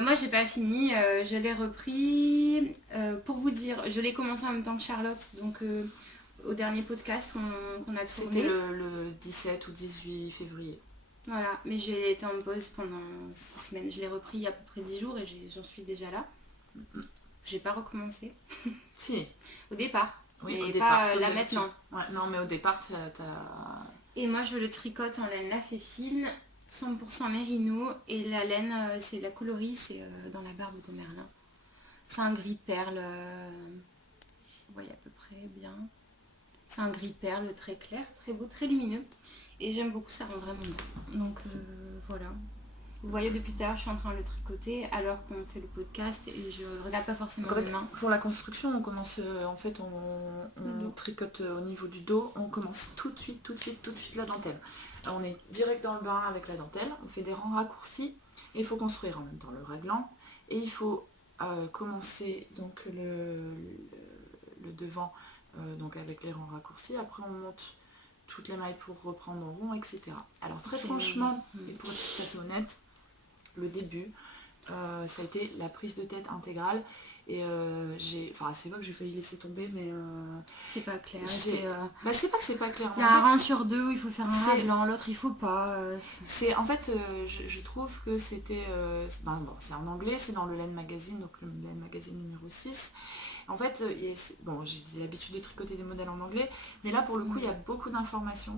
Moi j'ai pas fini, je l'ai repris. Pour vous dire, je l'ai commencé en même temps que Charlotte, donc au dernier podcast qu'on a tourné. C'était le 17 ou 18 février. Voilà, mais j'ai été en pause pendant 6 semaines. Je l'ai repris il y a à peu près 10 jours et j'en suis déjà là. J'ai pas recommencé. Si. Au départ. Oui, mais au départ, pas là maintenant. Ouais, non mais au départ t'as... Et moi je le tricote en laine La Féfine, 100% mérino, et la laine, c'est la coloris, c'est dans la barbe de Merlin. C'est un gris perle, vous voyez à peu près bien. C'est un gris perle très clair, très beau, très lumineux. Et j'aime beaucoup, ça rend vraiment bien. Donc voilà. Vous voyez depuis tout à l'heure, je suis en train de le tricoter alors qu'on fait le podcast et je regarde pas forcément mes mains. Pour la construction, on commence en fait, on tricote au niveau du dos, on commence tout de suite la dentelle. Alors, on est direct dans le bain avec la dentelle, on fait des rangs raccourcis et il faut construire en même temps le raglan et il faut commencer donc le devant donc avec les rangs raccourcis. Après on monte toute la maille pour reprendre en rond, etc. Alors très franchement, et pour être tout à fait honnête, le début ça a été la prise de tête intégrale et c'est pas que j'ai failli laisser tomber mais c'est pas clair. C'est pas que c'est pas clair. Il y a un rang sur deux où il faut faire un raglan, l'autre il faut pas. C'est en fait je trouve que c'était c'est en anglais, c'est dans le Laine Magazine, donc le Laine Magazine numéro 6. En fait, j'ai l'habitude de tricoter des modèles en anglais, mais là pour le coup il y a beaucoup d'informations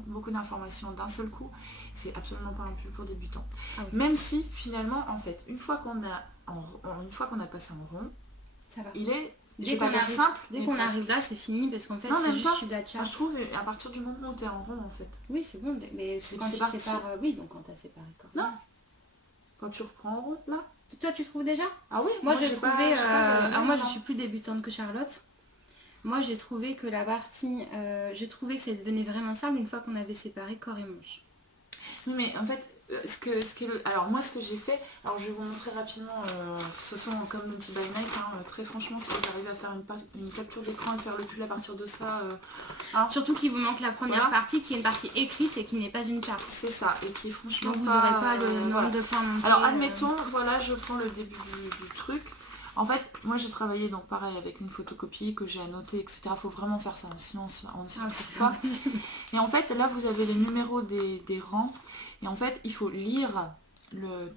d'un seul coup. C'est absolument pas un pull pour débutants. Ah oui. Même si finalement, en fait, une fois qu'on a passé en rond, ça va. Il est dès qu'on arrive là, c'est fini parce qu'en fait c'est juste la tchat. Je trouve à partir du moment où tu es en rond en fait. Oui, c'est bon, mais c'est quand tu sépares. Oui, donc quand tu as séparé quoi. Non. Quand tu reprends en rond là. Toi tu trouves déjà? Ah oui, moi j'ai trouvé. Alors moi je suis plus débutante que Charlotte. Moi j'ai trouvé que la partie. J'ai trouvé que ça devenait vraiment simple une fois qu'on avait séparé corps et manche. Oui, mais en fait, Alors moi ce que j'ai fait, alors je vais vous montrer rapidement, ce sont comme Naughty by Night, très franchement si vous arrivez à faire une capture d'écran et faire le pull à partir de ça. Surtout qu'il vous manque la première partie qui est une partie écrite et qui n'est pas une charte. C'est ça, et qui franchement donc vous n'aurez pas le nombre de points montés. Alors admettons, voilà je prends le début du truc. En fait, moi j'ai travaillé donc pareil avec une photocopie que j'ai annotée, etc. Il faut vraiment faire ça, sinon on ne s'y retrouve pas. Et en fait, là vous avez les numéros des rangs. Et en fait, il faut lire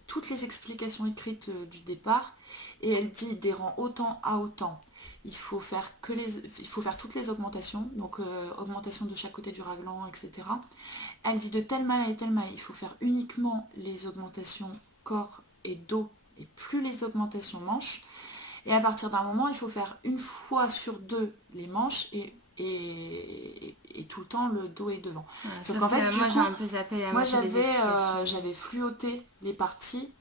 toutes les explications écrites du départ. Et elle dit des rangs autant à autant. Il faut faire toutes les augmentations. Donc augmentation de chaque côté du raglan, etc. Elle dit de telle maille à telle maille. Il faut faire uniquement les augmentations corps et dos. Et plus les augmentations manches. Et à partir d'un moment, il faut faire une fois sur deux les manches et tout le temps le dos est devant. Sauf qu'en fait, moi j'ai un peu zappé. Moi j'avais fluoté les parties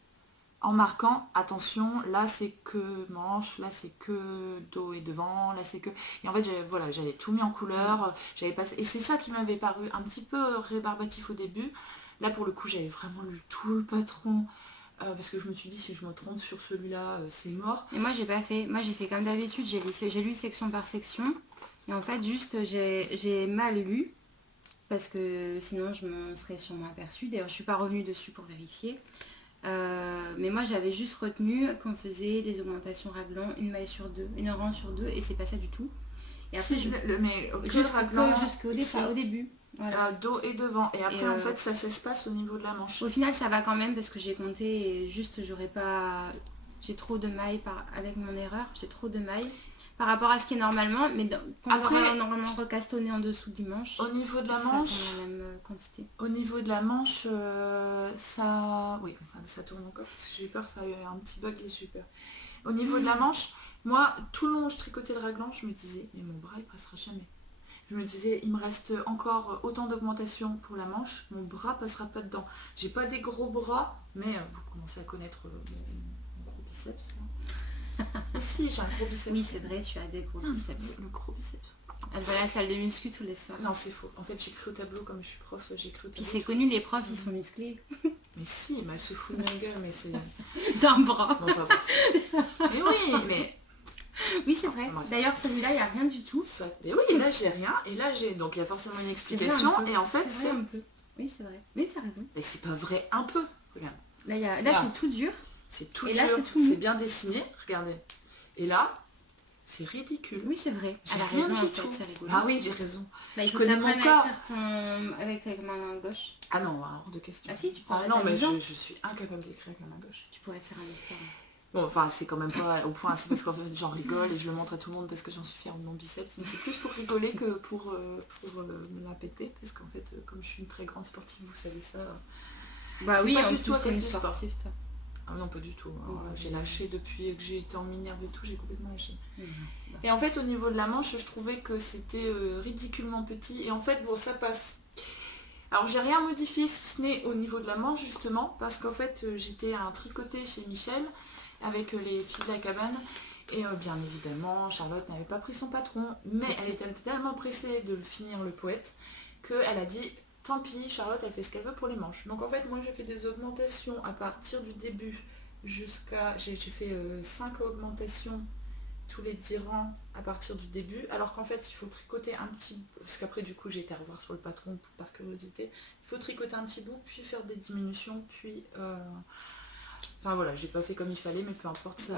en marquant attention, là c'est que manche, là c'est que dos et devant, là c'est que. Et en fait j'avais tout mis en couleur, j'avais passé. Et c'est ça qui m'avait paru un petit peu rébarbatif au début. Là pour le coup j'avais vraiment lu tout le patron. Parce que je me suis dit si je me trompe sur celui-là c'est mort. Et moi j'ai pas fait, moi j'ai fait comme d'habitude, j'ai lu section par section et en fait juste j'ai mal lu parce que sinon je m'en serais sûrement aperçue. D'ailleurs je suis pas revenue dessus pour vérifier, mais moi j'avais juste retenu qu'on faisait les augmentations raglan une maille sur deux, une rang sur deux et c'est pas ça du tout. Et après jusqu'au début. Voilà. Dos et devant et après en fait ça s'espace au niveau de la manche. Au final ça va quand même parce que j'ai compté et juste j'ai trop de mailles avec mon erreur, j'ai trop de mailles par rapport à ce qui est normalement, mais après on aura normalement recastonné en dessous du manche. Au niveau de la manche, la même quantité. Au niveau de la manche, ça tourne encore parce que j'ai eu peur, ça a eu un petit bug et j'ai eu peur. Au niveau de la manche, moi tout le long où je tricotais le raglan, je me disais mais mon bras il passera jamais. Je me disais, il me reste encore autant d'augmentation pour la manche, mon bras passera pas dedans. J'ai pas des gros bras, mais vous commencez à connaître mon gros biceps. Et si, j'ai un gros biceps. Oui, c'est vrai, tu as des gros biceps. Le gros biceps. Elle va à la salle de muscu tous les soirs. Non, c'est faux. En fait, j'écris au tableau, comme je suis prof, j'écris au tableau. Puis c'est connu, les profs, ils sont musclés. Mais si, elle se fout de ma gueule, mais c'est... D'un bras. Bon, pas mais oui, mais... Oui c'est vrai, d'ailleurs celui-là il n'y a rien du tout. Mais oui, là j'ai rien, et là j'ai... Donc il y a forcément une explication, et en fait c'est... un peu. Oui c'est vrai, mais tu as raison. Mais c'est pas vrai un peu, regarde. Là c'est tout dur. C'est tout et dur, là, c'est bien dessiné, regardez. Et là, c'est ridicule. Oui c'est vrai, j'ai rien du tout. C'est rigolo. Ah oui j'ai raison. Je connais mon corps. Avec ta main gauche. Ah non, hors de question. Ah si, tu pourrais. Ah non, mais je suis incapable d'écrire avec la main gauche. Tu pourrais faire un effort. Bon, enfin, c'est quand même pas au point, c'est parce qu'en fait, j'en rigole et je le montre à tout le monde parce que j'en suis fière de mon biceps, mais c'est plus pour rigoler que pour me la péter, parce qu'en fait, comme je suis une très grande sportive, vous savez ça. Bah oui, pas en du tout à cause du sportif, toi. Ah non, pas du tout. J'ai lâché depuis que j'ai été en Minerve et tout, j'ai complètement lâché. Bah. Et en fait, au niveau de la manche, je trouvais que c'était ridiculement petit, et en fait, bon, ça passe. Alors j'ai rien modifié si ce n'est au niveau de la manche justement, parce qu'en fait, j'étais à un tricoté chez Michel, avec les filles de la cabane et bien évidemment Charlotte n'avait pas pris son patron, mais elle était tellement pressée de finir le poète qu'elle a dit tant pis, Charlotte elle fait ce qu'elle veut pour les manches. Donc en fait moi j'ai fait des augmentations à partir du début jusqu'à... J'ai fait 5 augmentations tous les 10 rangs à partir du début, alors qu'en fait il faut tricoter un petit... Parce qu'après du coup j'ai été revoir sur le patron par curiosité, il faut tricoter un petit bout, puis faire des diminutions, puis... Enfin voilà, j'ai pas fait comme il fallait, mais peu importe, ça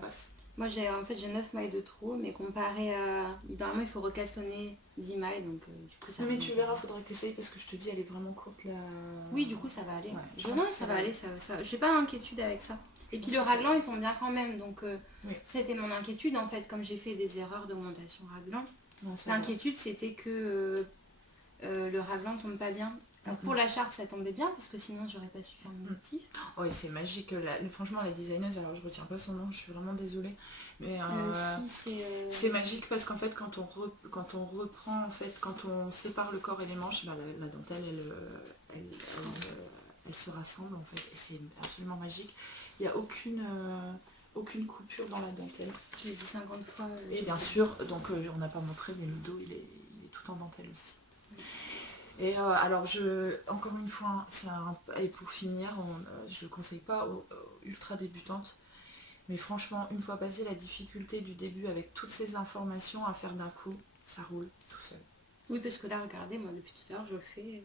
passe. Moi j'ai 9 mailles de trop, mais comparé à... Normalement il faut recastonner 10 mailles, donc du coup ça... Mais tu verras, faudrait que tu essayes, parce que je te dis, elle est vraiment courte là. Oui, du coup ça va aller. Ouais, non, ça va aller, ça... J'ai pas d'inquiétude avec ça. Et puis le raglan il tombe bien quand même, donc oui. C'était mon inquiétude en fait, comme j'ai fait des erreurs d'augmentation raglan. L'inquiétude c'était que le raglan tombe pas bien. Alors, pour la charte ça tombait bien parce que sinon j'aurais pas su faire mon motif. Oh et c'est magique, franchement la designeuse, alors je retiens pas son nom, je suis vraiment désolée, mais c'est magique parce qu'en fait quand on reprend, en fait quand on sépare le corps et les manches, bah, la dentelle elle se rassemble en fait, et c'est absolument magique. Il n'y a aucune coupure dans la dentelle. Je l'ai dit 50 fois. Et bien sûr, donc on n'a pas montré, mais le dos il est tout en dentelle aussi. Et alors encore une fois, et pour finir, je ne conseille pas aux ultra débutantes, mais franchement, une fois passé la difficulté du début avec toutes ces informations à faire d'un coup, ça roule tout seul. Oui, parce que là, regardez, moi depuis tout à l'heure, je le fais.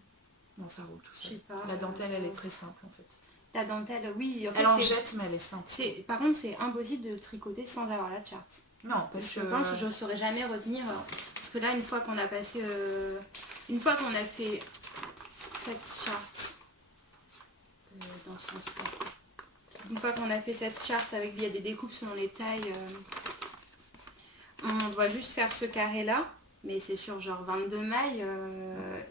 Non, ça roule tout seul. Je sais pas. La dentelle, elle est très simple en fait. La dentelle, oui. En fait, elle en jette, mais elle est simple. Par contre, c'est impossible de le tricoter sans avoir la charte. Non, parce que... Je pense que je ne saurais jamais retenir. Parce que là, une fois qu'on a passé... une fois qu'on a fait cette charte... dans ce sens-là. Une fois qu'on a fait cette charte avec... Il y a des découpes selon les tailles. On doit juste faire ce carré-là. Mais c'est sur genre 22 mailles.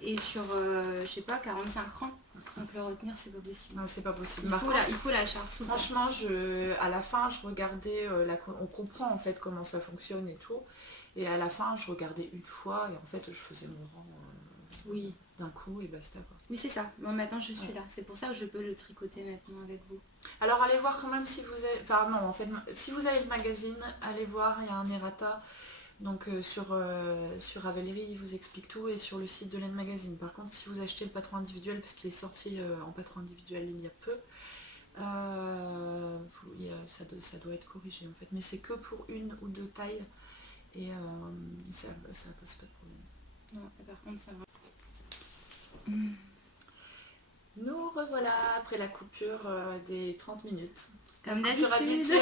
Et sur, je sais pas, 45 rangs. Donc le retenir, c'est pas possible. Non, c'est pas possible. Il faut la charte. Franchement, à la fin, je regardais, on comprend en fait comment ça fonctionne et tout. Et à la fin, je regardais une fois et en fait, je faisais mon rang oui. d'un coup et basta quoi. Oui, c'est ça. Moi, maintenant, je suis là. C'est pour ça que je peux le tricoter maintenant avec vous. Alors, allez voir quand même si vous avez... Enfin, non, en fait, si vous avez le magazine, allez voir, il y a un errata. Donc sur Ravelry, il vous explique tout et sur le site de l'Aine Magazine. Par contre, si vous achetez le patron individuel, parce qu'il est sorti en patron individuel il y a peu, ça doit être corrigé en fait. Mais c'est que pour une ou deux tailles et ça pose pas de problème. Non, par contre, ça va. Nous revoilà après la coupure des 30 minutes. Comme d'habitude.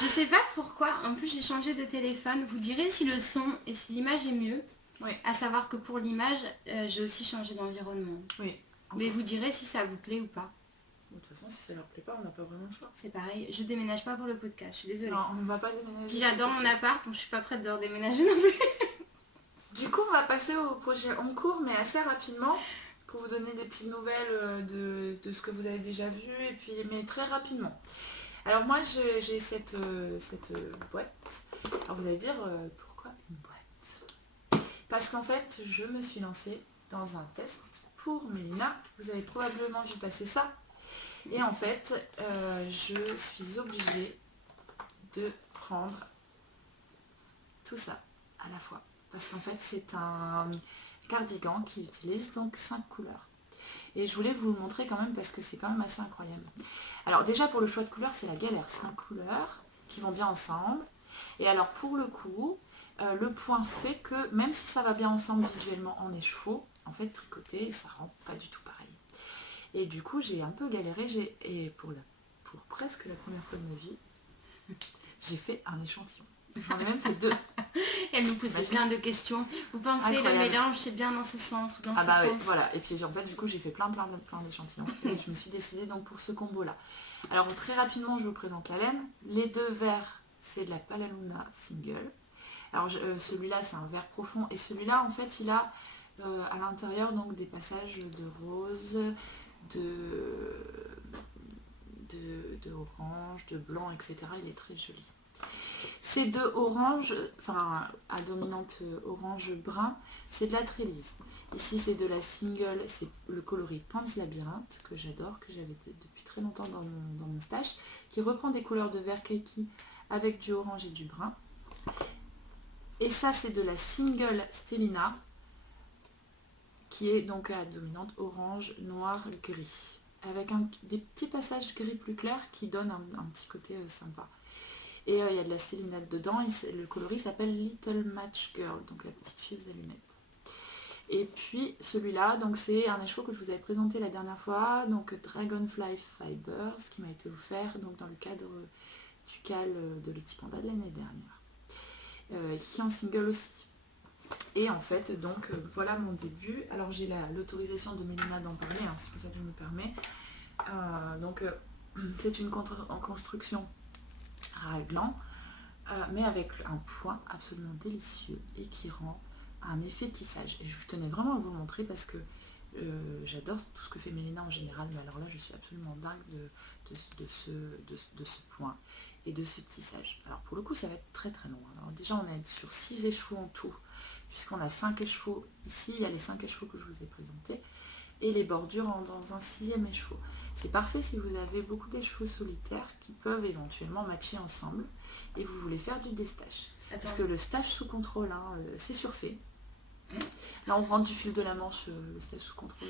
Je sais pas pourquoi. En plus, j'ai changé de téléphone. Vous direz si le son et si l'image est mieux. Oui. À savoir que pour l'image, j'ai aussi changé d'environnement. Oui. Mais vous direz si ça vous plaît ou pas. De toute façon, si ça leur plaît pas, on n'a pas vraiment le choix. C'est pareil. Je déménage pas pour le podcast. Je suis désolée. Non, on ne va pas déménager. Puis j'adore mon appart, donc je suis pas prête de redéménager non plus. Du coup, on va passer au projet en cours, mais assez rapidement. Pour vous donner des petites nouvelles de ce que vous avez déjà vu, mais très rapidement. Alors moi j'ai cette boîte. Alors vous allez dire pourquoi une boîte? Parce qu'en fait je me suis lancée dans un test pour Mélina. Vous avez probablement vu passer ça. Et en fait je suis obligée de prendre tout ça à la fois. Parce qu'en fait c'est un cardigan qui utilise donc 5 couleurs. Et je voulais vous le montrer quand même parce que c'est quand même assez incroyable. Alors déjà pour le choix de couleurs, c'est la galère. 5 couleurs qui vont bien ensemble. Et alors pour le coup, le point fait que même si ça va bien ensemble visuellement en écheveau, en fait tricoter, ça rend pas du tout pareil. Et du coup j'ai un peu galéré. Et pour presque la première fois de ma vie, j'ai fait un échantillon. J'en ai même fait 2. Elle nous posait plein de questions. Vous pensez incroyable. Le mélange c'est bien dans ce sens ou dans ce sens. Oui, voilà. Et puis en fait du coup j'ai fait plein d'échantillons. Et je me suis décidée donc pour ce combo là. Alors très rapidement je vous présente la laine. Les 2 verts c'est de la Palaluna single. Alors celui-là c'est un vert profond. Et celui-là en fait il a à l'intérieur donc des passages de rose, de orange, de blanc, etc. Il est très joli. Ces 2 oranges, enfin à dominante orange brun, c'est de la trélise. Ici c'est de la single, c'est le coloris Pan's Labyrinthe que j'adore, que j'avais depuis très longtemps dans mon stash, qui reprend des couleurs de vert kaki avec du orange et du brun. Et ça c'est de la single Stellina, qui est donc à dominante orange, noir, gris, avec des petits passages gris plus clairs qui donnent un petit côté sympa. Et il y a de la Stellina dedans, et le coloris s'appelle Little Match Girl, donc la petite fille aux allumettes. Et puis celui-là, donc c'est un écheveau que je vous avais présenté la dernière fois, donc Dragonfly Fibers, qui m'a été offert donc dans le cadre du cal de Leti Panda de l'année dernière, qui est en single aussi. Et en fait, donc voilà mon début. Alors j'ai l'autorisation de Mélina d'en parler, hein, c'est pour ça que je me permets. C'est une construction raglan, mais avec un point absolument délicieux et qui rend un effet tissage. Et je tenais vraiment à vous le montrer parce que j'adore tout ce que fait Mélina en général, mais alors là je suis absolument dingue de ce point et de ce tissage. Alors pour le coup ça va être très très long. Alors déjà on est sur 6 écheveaux en tout, puisqu'on a 5 écheveaux ici, il y a les 5 écheveaux que je vous ai présentés, et les bordures dans un 6e écheveau. C'est parfait si vous avez beaucoup d'écheveaux solitaires qui peuvent éventuellement matcher ensemble et vous voulez faire du déstache. Parce que le stage sous contrôle, hein, c'est surfait. Là on rentre du fil de la Manche, le stage sous contrôle.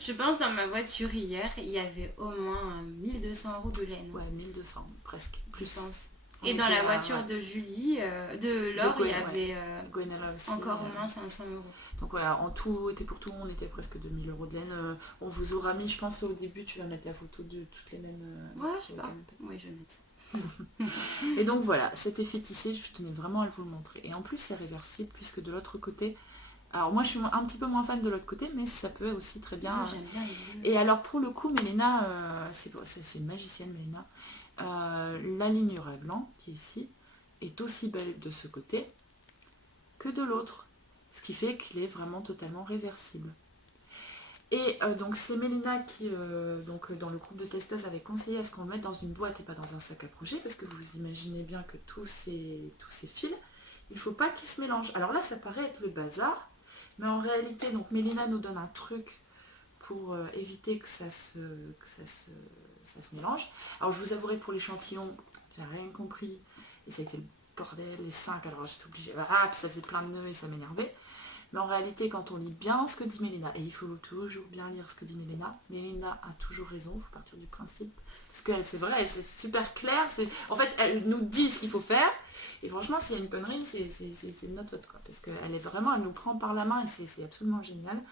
Je pense dans ma voiture hier, il y avait au moins 1200 € de laine. Ouais, 1200 presque. Plus sens. Et dans la voiture de Julie, de Laure, il y avait aussi, encore au moins 500 €. Donc voilà, en tout et pour tout, on était presque 2000 € de laine. On vous aura mis, je pense au début, tu vas mettre la photo de toutes les laines. Ouais, je sais pas. Oui, je vais mettre ça. Et donc voilà, cet effet tissé, je tenais vraiment à vous le montrer. Et en plus, c'est réversible puisque de l'autre côté, alors moi je suis un petit peu moins fan de l'autre côté, mais ça peut aussi très bien. Moi, j'aime bien les deux. Et alors pour le coup, Mélina, c'est une magicienne, Mélina. La ligne raglan qui est ici est aussi belle de ce côté que de l'autre, ce qui fait qu'il est vraiment totalement réversible. Et donc c'est Mélina qui, donc, dans le groupe de testeuses, avait conseillé à ce qu'on le mette dans une boîte et pas dans un sac à crochet, parce que vous imaginez bien que tous ces fils, il ne faut pas qu'ils se mélangent. Alors là, ça paraît être le bazar, mais en réalité, donc Mélina nous donne un truc pour éviter que ça se mélange. Alors je vous avouerai que pour l'échantillon, j'ai rien compris, et ça a été le bordel, les 5, alors j'étais obligée, puis ça faisait plein de nœuds et ça m'énervait. Mais en réalité, quand on lit bien ce que dit Mélina, et il faut toujours bien lire ce que dit Mélina a toujours raison, il faut partir du principe. Parce que c'est vrai, c'est super clair, en fait, elle nous dit ce qu'il faut faire, et franchement, s'il y a une connerie, c'est de notre faute, quoi. Parce qu'elle nous prend par la main, et c'est absolument génial.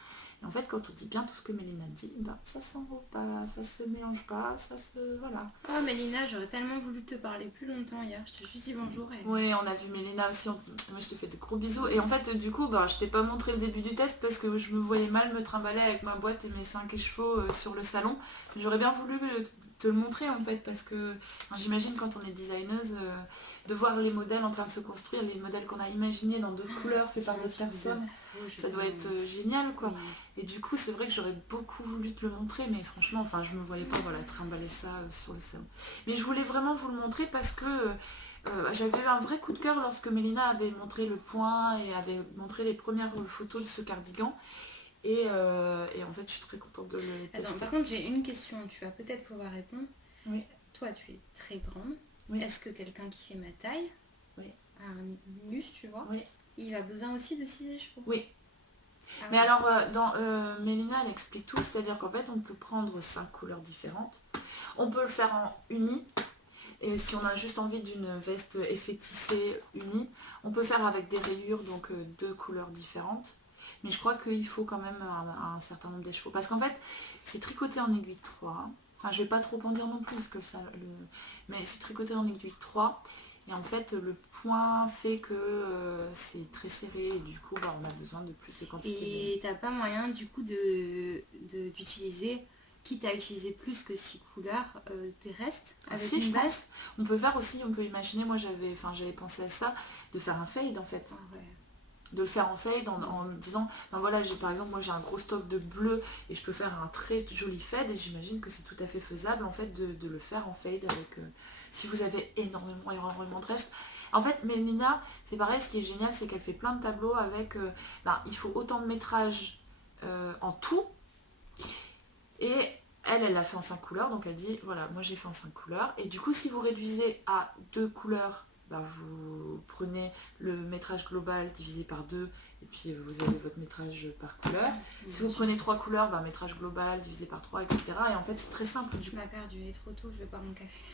Et en fait, quand on dit bien tout ce que Mélina dit, ça s'enroule pas, ça se mélange pas, voilà. Oh Mélina, j'aurais tellement voulu te parler plus longtemps hier, je t'ai juste dit bonjour. Oui, on a vu Mélina aussi, moi je te fais de gros bisous. Et en fait, du coup, je t'ai pas montré le début du test parce que je me voyais mal me trimballer avec ma boîte et mes 5 écheveaux sur le salon. Mais j'aurais bien voulu te le montrer en fait, parce que j'imagine quand on est designeuse, de voir les modèles en train de se construire, les modèles qu'on a imaginés dans d'autres couleurs, faits par d'autres personnes, ça doit être génial quoi. Oui. Et du coup c'est vrai que j'aurais beaucoup voulu te le montrer, mais franchement je me voyais pas trimballer ça sur le salon. Mais je voulais vraiment vous le montrer parce que j'avais eu un vrai coup de cœur lorsque Mélina avait montré le point et avait montré les premières photos de ce cardigan. Et en fait, je suis très contente de le tester. Attends, par contre, j'ai une question. Tu vas peut-être pouvoir répondre. Oui. Toi, tu es très grande. Oui. Est-ce que quelqu'un qui fait ma taille, oui, un minus, tu vois, oui, il a besoin aussi de 6 écheveaux? Oui. Ah, mais oui. Alors, Mélina, elle explique tout. C'est-à-dire qu'en fait, on peut prendre 5 couleurs différentes. On peut le faire en uni. Et si on a juste envie d'une veste effet tissé unie, on peut faire avec des rayures, donc 2 couleurs différentes. Mais je crois qu'il faut quand même un certain nombre d'écheveaux. Parce qu'en fait, c'est tricoté en aiguille 3. Enfin, je vais pas trop en dire non plus, parce que mais c'est tricoté en aiguille 3. Et en fait, le point fait que c'est très serré. Et du coup, on a besoin de plus de quantité. Et t'as pas moyen, du coup, d'utiliser, quitte à utiliser plus que 6 couleurs, des restes avec une base? On peut faire aussi, on peut imaginer, moi j'avais pensé à ça, de faire un fade en fait. Ah ouais. De le faire en fade en me disant, voilà, par exemple, moi j'ai un gros stock de bleu et je peux faire un très joli fade, et j'imagine que c'est tout à fait faisable en fait de le faire en fade avec, si vous avez énormément de restes. En fait, Mélina, c'est pareil, ce qui est génial, c'est qu'elle fait plein de tableaux avec, il faut autant de métrage en tout, et elle l'a fait en 5 couleurs, donc elle dit, voilà, moi j'ai fait en 5 couleurs, et du coup, si vous réduisez à 2 couleurs, vous prenez le métrage global divisé par 2 et puis vous avez votre métrage par couleur. Si vous prenez 3 couleurs, métrage global divisé par 3, etc. Et en fait c'est très simple. Tu m'as perdu, il est trop tôt, je vais boire mon café.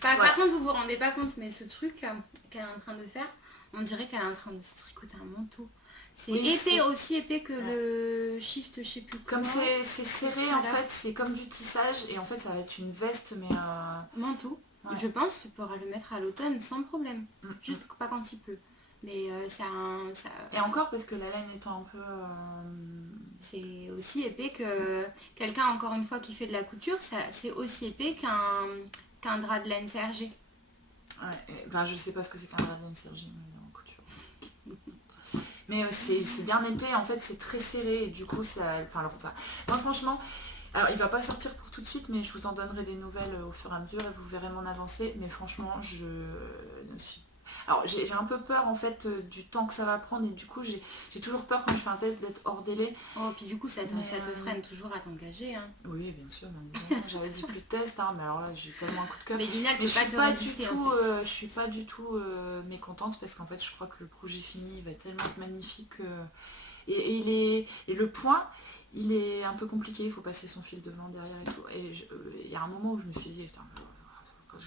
Par contre, vous vous rendez pas compte, mais ce truc qu'elle est en train de faire, on dirait qu'elle est en train de se tricoter un manteau. C'est épais, aussi épais que le shift, je sais plus comment. Comme c'est serré en fait, c'est comme du tissage, et en fait ça va être une veste mais manteau. Ouais. Je pense que tu pourras le mettre à l'automne sans problème. Juste pas quand il pleut. Mais ça... Et encore, parce que la laine étant un peu... C'est aussi épais que... Quelqu'un, encore une fois, qui fait de la couture, c'est aussi épais qu'un drap de laine sergé. Ouais, je sais pas ce que c'est qu'un drap de laine sergé en couture. Mais c'est bien épais, en fait, c'est très serré, et du coup, ça... moi, franchement... Alors il va pas sortir pour tout de suite, mais je vous en donnerai des nouvelles au fur et à mesure et vous verrez mon avancée. Mais franchement, je ne suis... Alors j'ai un peu peur en fait du temps que ça va prendre et du coup j'ai toujours peur quand je fais un test d'être hors délai. Oh puis du coup ça te freine toujours à t'engager. Hein. Oui bien sûr, j'avais dit plus de tests, hein, mais alors là j'ai tellement un coup de cœur. Mais Lina peut pas te résister. Je suis pas du tout mécontente parce qu'en fait je crois que le projet fini va tellement être magnifique. Et le point, il est un peu compliqué, il faut passer son fil devant, derrière et tout. Et il y a un moment où je me suis dit, putain,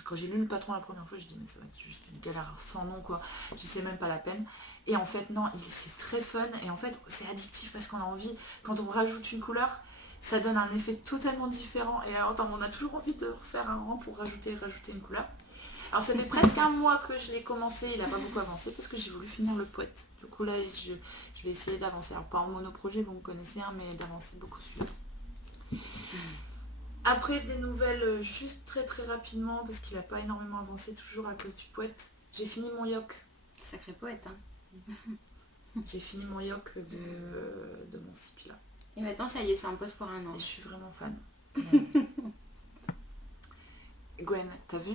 quand j'ai lu le patron la première fois, je dis mais ça va être juste une galère sans nom quoi, je sais même pas la peine. Et en fait non, c'est très fun et en fait c'est addictif parce qu'on a envie, quand on rajoute une couleur, ça donne un effet totalement différent. Et alors on a toujours envie de refaire un rang pour rajouter une couleur. Alors ça fait presque un mois que je l'ai commencé, il n'a pas beaucoup avancé parce que j'ai voulu finir le poète. Du coup là je vais essayer d'avancer. Alors pas en monoprojet, vous me connaissez, hein, mais d'avancer beaucoup sur. Après des nouvelles juste très très rapidement parce qu'il n'a pas énormément avancé toujours à cause du poète. J'ai fini mon yoke. Sacré poète hein. J'ai fini mon yoke de mon Sipila. Et maintenant ça y est, c'est un poste pour un an. Et je suis vraiment fan. Gwen, t'as vu?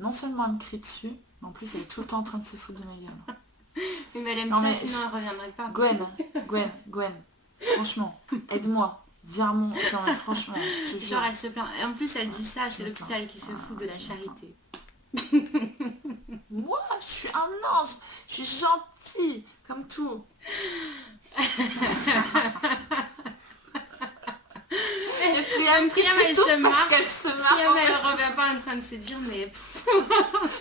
Non seulement elle me crie dessus, mais en plus elle est tout le temps en train de se foutre de ma gueule. Mais elle aime ça, sinon elle reviendrait pas. Gwen, franchement, aide-moi. Viens mon... Non mais franchement, je te jure. Genre elle se plaint. Et en plus elle dit ça, c'est l'hôpital qui se fout de la charité. Moi, je suis un ange. Je suis gentille, comme tout. Et Priam elle se marre. Priam elle revient pas en train de se dire mais...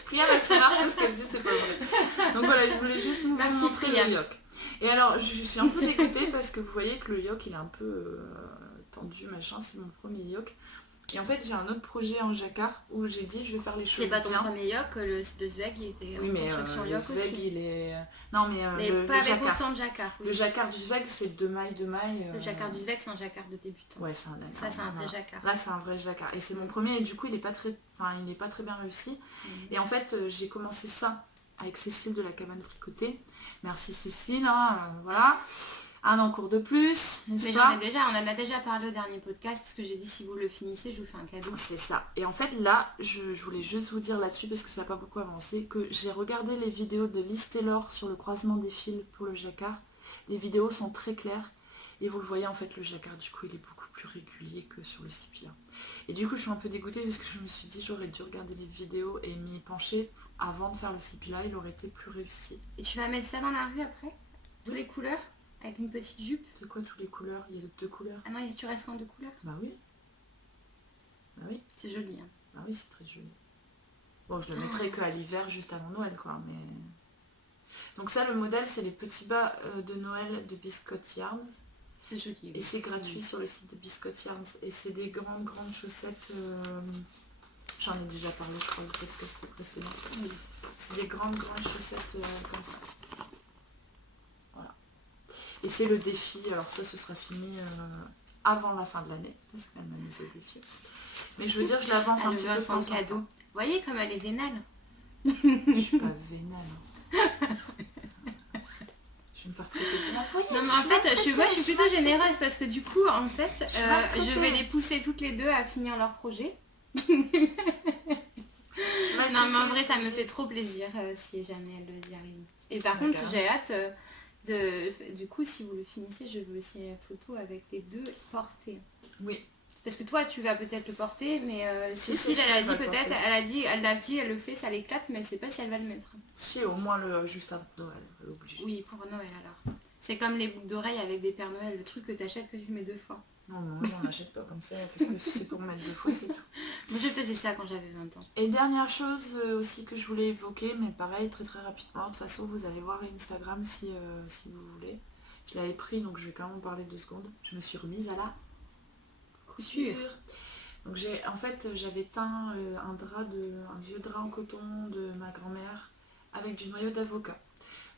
Priam elle se marre parce qu'elle dit c'est pas vrai. Donc voilà, je voulais juste vous montrer le yoke. Et alors, je suis un peu dégoûtée parce que vous voyez que le yoke il est un peu tendu, machin, c'est mon premier yoke. Et en fait, j'ai un autre projet en jacquard où j'ai dit je vais faire les choses bien. C'est pas ton premier yoke, le Zweig il était en construction yoke aussi. Le Zweig il est... Non mais pas avec jacquard. Autant de jacquard. Oui. Le jacquard du Zweig c'est 2 mailles. Le jacquard du Zweig c'est un jacquard de débutant. Ouais, c'est un jacquard. Ça c'est un vrai jacquard. Là c'est un vrai jacquard. Et c'est mon premier et du coup il est pas très bien réussi. Et en fait j'ai commencé ça avec Cécile de la cabane tricotée. Merci Cécile, hein, voilà. Un an cours de plus, mais on en a déjà parlé au dernier podcast parce que j'ai dit si vous le finissez je vous fais un cadeau. C'est ça. Et en fait là je voulais juste vous dire là-dessus parce que ça n'a pas beaucoup avancé que j'ai regardé les vidéos de Liz Taylor sur le croisement des fils pour le jacquard. Les vidéos sont très claires et vous le voyez en fait le jacquard du coup il est beaucoup plus régulier que sur le Sipila. Et du coup je suis un peu dégoûtée parce que je me suis dit j'aurais dû regarder les vidéos et m'y pencher avant de faire le Sipila, il aurait été plus réussi. Et tu vas mettre ça dans la rue après? Toutes les couleurs? Avec une petite jupe? C'est quoi toutes les couleurs? Il y a 2 couleurs. Ah non, tu restes en 2 couleurs? Bah oui. Bah oui. C'est joli. Hein. Bah oui, c'est très joli. Bon, je le mettrai qu'à l'hiver, juste avant Noël, quoi. Mais... Donc ça, le modèle, c'est les petits bas de Noël de Biscotte Yarns. C'est joli. Et c'est gratuit sur le site de Biscotte Yarns. Et c'est des grandes chaussettes... J'en ai déjà parlé, je crois, parce que c'était précédent. Oui. C'est des grandes chaussettes comme ça. Et c'est le défi, alors ça ce sera fini avant la fin de l'année, parce qu'elle m'a mis au défi. Mais je veux dire, je l'avance un petit peu sans cadeau. Vous voyez comme elle est vénale? Je suis pas vénale. Je vais me faire traiter de la foyer. Non mais en fait, je suis plutôt généreuse parce que du coup, en fait, je vais les pousser toutes les deux à finir leur projet. Non mais en vrai, ça me fait trop plaisir si jamais elles y arrivent. Et par contre, j'ai hâte... du coup, si vous le finissez, je veux aussi une photo avec les 2 portés. Oui. Parce que toi, tu vas peut-être le porter, mais Cécile, elle a dit peut-être, elle le fait, ça l'éclate, mais elle sait pas si elle va le mettre. Si, au moins juste avant Noël, obligé. Oui, pour Noël alors. C'est comme les boucles d'oreilles avec des Pères Noël, le truc que tu achètes que tu mets 2 fois. Non, on n'achète pas comme ça, parce que si c'est pour mettre 2 fois, c'est tout. Moi, je faisais ça quand j'avais 20 ans. Et dernière chose aussi que je voulais évoquer, mais pareil, très très rapidement. De toute façon, vous allez voir Instagram si vous voulez. Je l'avais pris, donc je vais quand même en parler 2 secondes. Je me suis remise à la couture. Donc j'avais teint un vieux drap en coton de ma grand-mère avec du noyau d'avocat.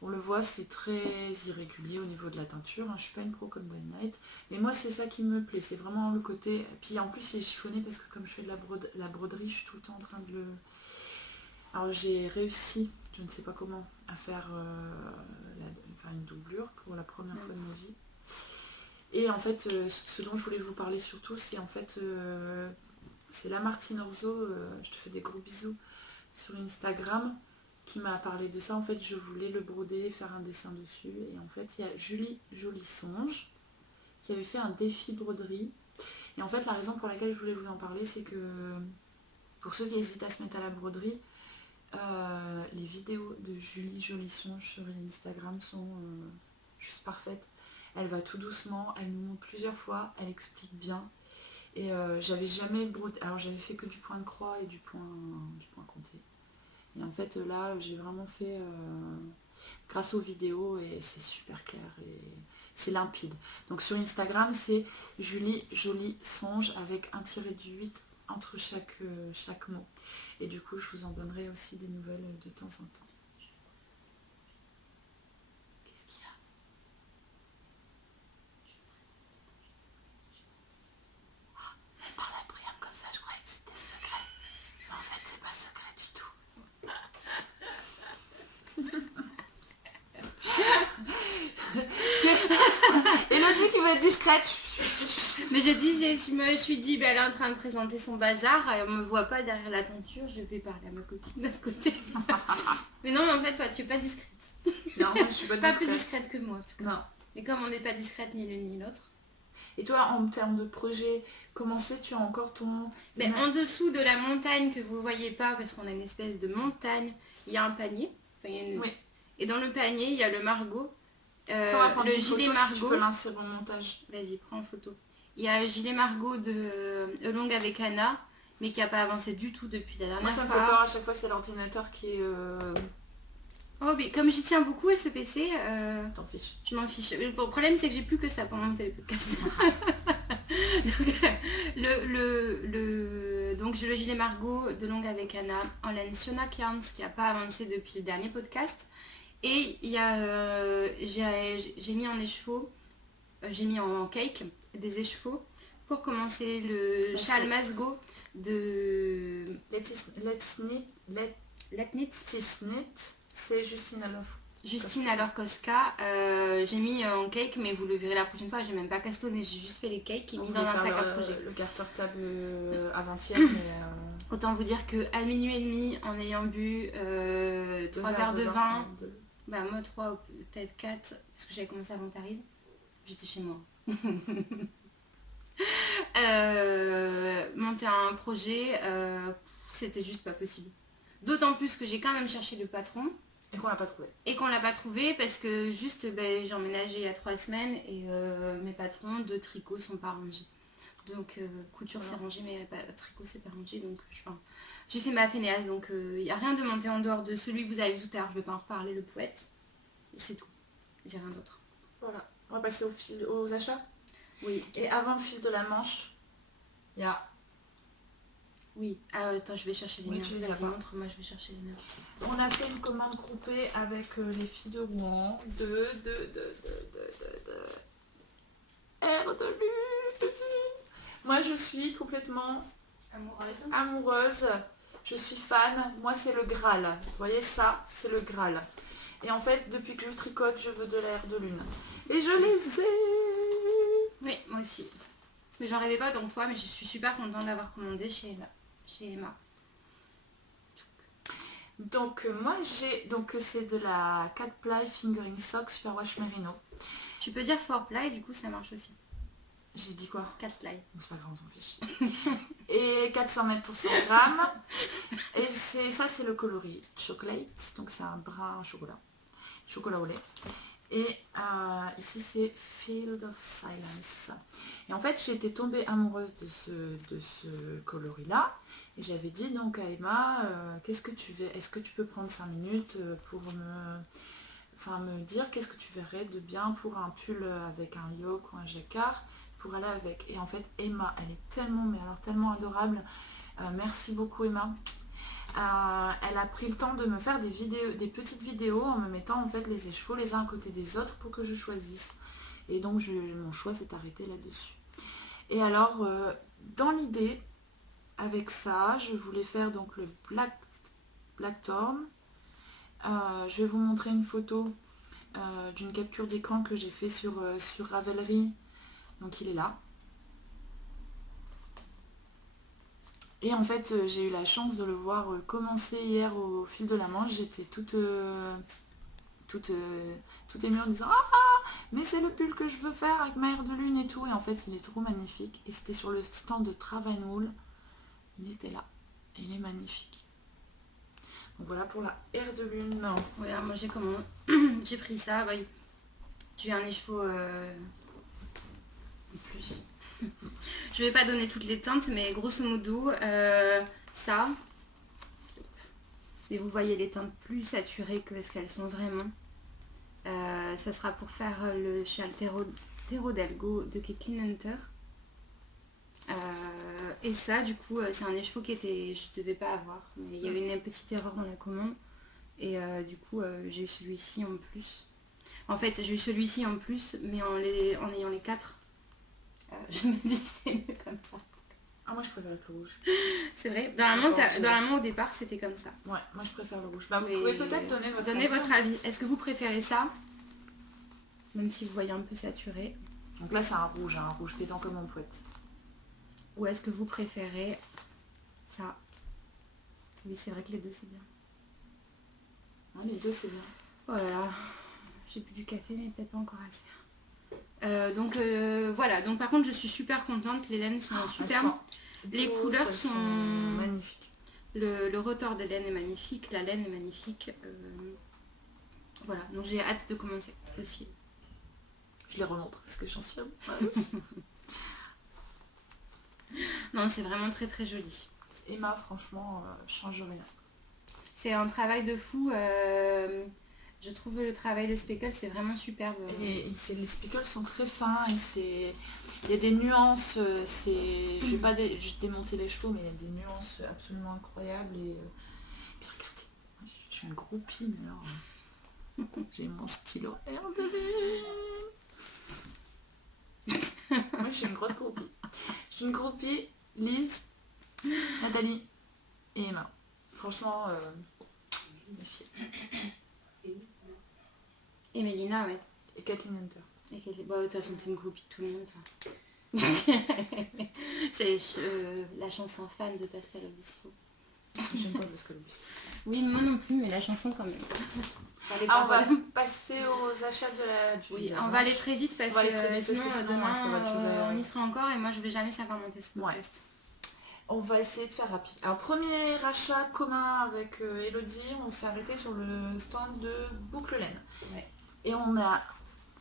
On le voit, c'est très irrégulier au niveau de la teinture. Je suis pas une pro comme Bonnie Night. Mais moi, c'est ça qui me plaît. C'est vraiment le côté... Puis en plus, il est chiffonné parce que comme je fais de la broderie, je suis tout le temps en train de le... Alors j'ai réussi, je ne sais pas comment, à faire une doublure pour la première fois de ma vie. Et en fait, ce dont je voulais vous parler surtout, c'est en fait... c'est la Martine Orzo, je te fais des gros bisous, sur Instagram, qui m'a parlé de ça. En fait, je voulais le broder, faire un dessin dessus. Et en fait, il y a Julie Jolie Songe qui avait fait un défi broderie. Et en fait, la raison pour laquelle je voulais vous en parler, c'est que pour ceux qui hésitent à se mettre à la broderie, les vidéos de Julie Jolie Songe sur Instagram sont juste parfaites. Elle va tout doucement, elle nous montre plusieurs fois, elle explique bien. Et j'avais jamais brodé, alors j'avais fait que du point de croix et du point compté. Et en fait là j'ai vraiment fait grâce aux vidéos et c'est super clair et c'est limpide. Donc sur Instagram c'est Julie Jolie Songe avec un tiré du 8 entre chaque mot. Et du coup je vous en donnerai aussi des nouvelles de temps en temps. Qu'est-ce qu'il y a? Elle parle à Briam comme ça, je croyais que c'était secret. Mais en fait c'est pas secret du tout. Elodie qui veut être discrète. Mais je disais, je me suis dit, elle est en train de présenter son bazar, elle me voit pas derrière la tenture, je vais parler à ma copine de l'autre côté. Mais non, mais en fait, toi, tu es pas discrète. Non, moi je suis pas discrète. Pas plus discrète que moi, en tout cas. Non. Mais comme on n'est pas discrète ni l'une ni l'autre. Et toi, en termes de projet, comment c'est, tu as encore ton... Ben, en dessous de la montagne que vous voyez pas, parce qu'on a une espèce de montagne, il y a un panier. Enfin, Oui. Et dans le panier, il y a le Margot. Le gilet photo, Margot. Si tu peux l'insérer au montage. Vas-y, prends en photo. Il y a le gilet Margot de Along avec Anna, mais qui n'a pas avancé du tout depuis la dernière fois. Moi, ça me fait peur à chaque fois, c'est l'ordinateur qui est... Oh, mais comme j'y tiens beaucoup à ce PC, T'en fiches. je m'en fiche. Le problème, c'est que j'ai plus que ça pour monter les podcasts. Donc j'ai le gilet Margot de Longue avec Anna en laine Siona Cairns qui n'a pas avancé depuis le dernier podcast. Et il y a, j'ai mis en écheveau, j'ai mis en cake des écheveaux pour commencer le châle Masgo de Let's Knit, c'est Justine Alorkoska. J'ai mis en cake, mais vous le verrez la prochaine fois, j'ai même pas castonné, j'ai juste fait les cakes et mis dans un sac à projet. Le carter table avant-hier, mais... Autant vous dire que à minuit et demi, en ayant bu 3 verres de vin, bah moi 3 ou peut-être 4, parce que j'avais commencé avant que t'arrives, j'étais chez moi. Monter un projet, c'était juste pas possible. D'autant plus que j'ai quand même cherché le patron. Et qu'on l'a pas trouvé. Et qu'on l'a pas trouvé parce que juste j'ai emménagé il y a 3 semaines et mes patrons de tricot sont pas rangés. Donc couture c'est rangé mais tricot c'est pas rangé. Donc j'ai fait ma fainéance. Donc il n'y a rien de monté en dehors de celui que vous avez vu tout à l'heure. Je vais pas en reparler, le poète. C'est tout. J'ai rien d'autre. Voilà. On va passer aux achats. Oui. Et avant le fil de la manche, il y a... Oui. Attends, je vais chercher les miens. Tu les as pas. Montre-moi, je vais chercher les miens. On a fait une commande groupée avec les filles de Rouen de R de Lune. Moi je suis complètement amoureuse. Je suis fan. Moi c'est le Graal. Vous voyez ça, c'est le Graal. Et en fait, depuis que je tricote, je veux de la R de Lune. Et je les ai. Oui, moi aussi. Mais j'en rêvais pas donc toi, mais je suis super contente d'avoir commandé chez Emma. Donc moi j'ai, donc c'est de la 4 ply fingering sock superwash merino. Tu peux dire 4 ply, du coup ça marche aussi. J'ai dit quoi? 4 ply. C'est pas grave, on s'en fiche. Et 400 mètres pour 100 grammes. Et ça c'est le coloris chocolate, donc c'est un brun chocolat au lait. Et ici c'est Field of Silence. Et en fait j'ai été tombée amoureuse de ce coloris là. Et j'avais dit donc à Emma, qu'est-ce que tu veux, est-ce que tu peux prendre 5 minutes pour me dire qu'est-ce que tu verrais de bien pour un pull avec un yoke ou un jacquard pour aller avec. Et en fait Emma, elle est tellement, mais alors tellement adorable. Merci beaucoup Emma. Elle a pris le temps de me faire des petites vidéos en me mettant en fait les écheveaux les uns à côté des autres pour que je choisisse. Et donc mon choix s'est arrêté là-dessus. Et alors, dans l'idée, avec ça, je voulais faire donc le Blackthorn. Je vais vous montrer une photo d'une capture d'écran que j'ai fait sur Ravelry. Donc il est là. Et en fait, j'ai eu la chance de le voir commencer hier au fil de la manche. J'étais toute émue en disant ah mais c'est le pull que je veux faire avec ma aire de lune et tout. Et en fait, il est trop magnifique. Et c'était sur le stand de Travanwool. Il était là. Et il est magnifique. Donc voilà pour la aire de lune. Voilà, moi j'ai pris ça. Bah, j'ai eu un écheveau en plus. Je vais pas donner toutes les teintes, mais grosso modo, ça. Mais vous voyez les teintes plus saturées que ce qu'elles sont vraiment. Ça sera pour faire le châle Terro d'Elgo de Caitlin Hunter. Et ça, du coup, c'est un écheveau je devais pas avoir. Mais il y avait une petite erreur dans la commande. Et du coup, j'ai eu celui-ci en plus. En fait, j'ai eu celui-ci en plus, mais en ayant les 4. Je me dis c'est mieux comme ça. Ah moi je préfère le rouge. C'est vrai. Normalement au départ c'était comme ça. Ouais, moi je préfère le rouge. Bah, vous pouvez peut-être donner votre avis. Est-ce que vous préférez ça? Même si vous voyez un peu saturé. Donc là c'est un rouge pétant comme en poète. Ou est-ce que vous préférez ça? Oui, c'est vrai que les deux c'est bien. Ah, les deux c'est bien. Oh là là, j'ai bu du café mais peut-être pas encore assez. Donc voilà, donc par contre je suis super contente, les laines sont super, les couleurs sont magnifiques, le retors des laines est magnifique, la laine est magnifique, voilà, donc j'ai hâte de commencer aussi. Je les remontre parce que j'en suis non, c'est vraiment très très joli. Emma franchement change rien, c'est un travail de fou. Je trouve le travail de Speckle, c'est vraiment superbe. Et les Speckles sont très fins et il y a des nuances. Je vais pas démonter les chevaux, mais il y a des nuances absolument incroyables. Et puis regardez, je suis un groupie, mais alors j'ai mon stylo air de lune. Moi, je suis une grosse groupie. Je suis une groupie, Lise, Nathalie et Emma. Franchement, mes filles. Et Mélina, ouais. Et Caitlin Hunter. Bon, de toute façon, t'es une groupie de tout le monde, toi. C'est la chanson fan de Pascal Obispo. J'aime pas Pascal Obispo. Oui, moi non plus, mais la chanson quand même. On va passer aux achats de la... Oui, on va aller très vite parce que sinon demain, on y sera encore et moi je vais jamais savoir monter ce podcast. On va essayer de faire rapide. Alors, premier achat commun avec Elodie, on s'est arrêté sur le stand de Boucle Laine. Ouais. Et on a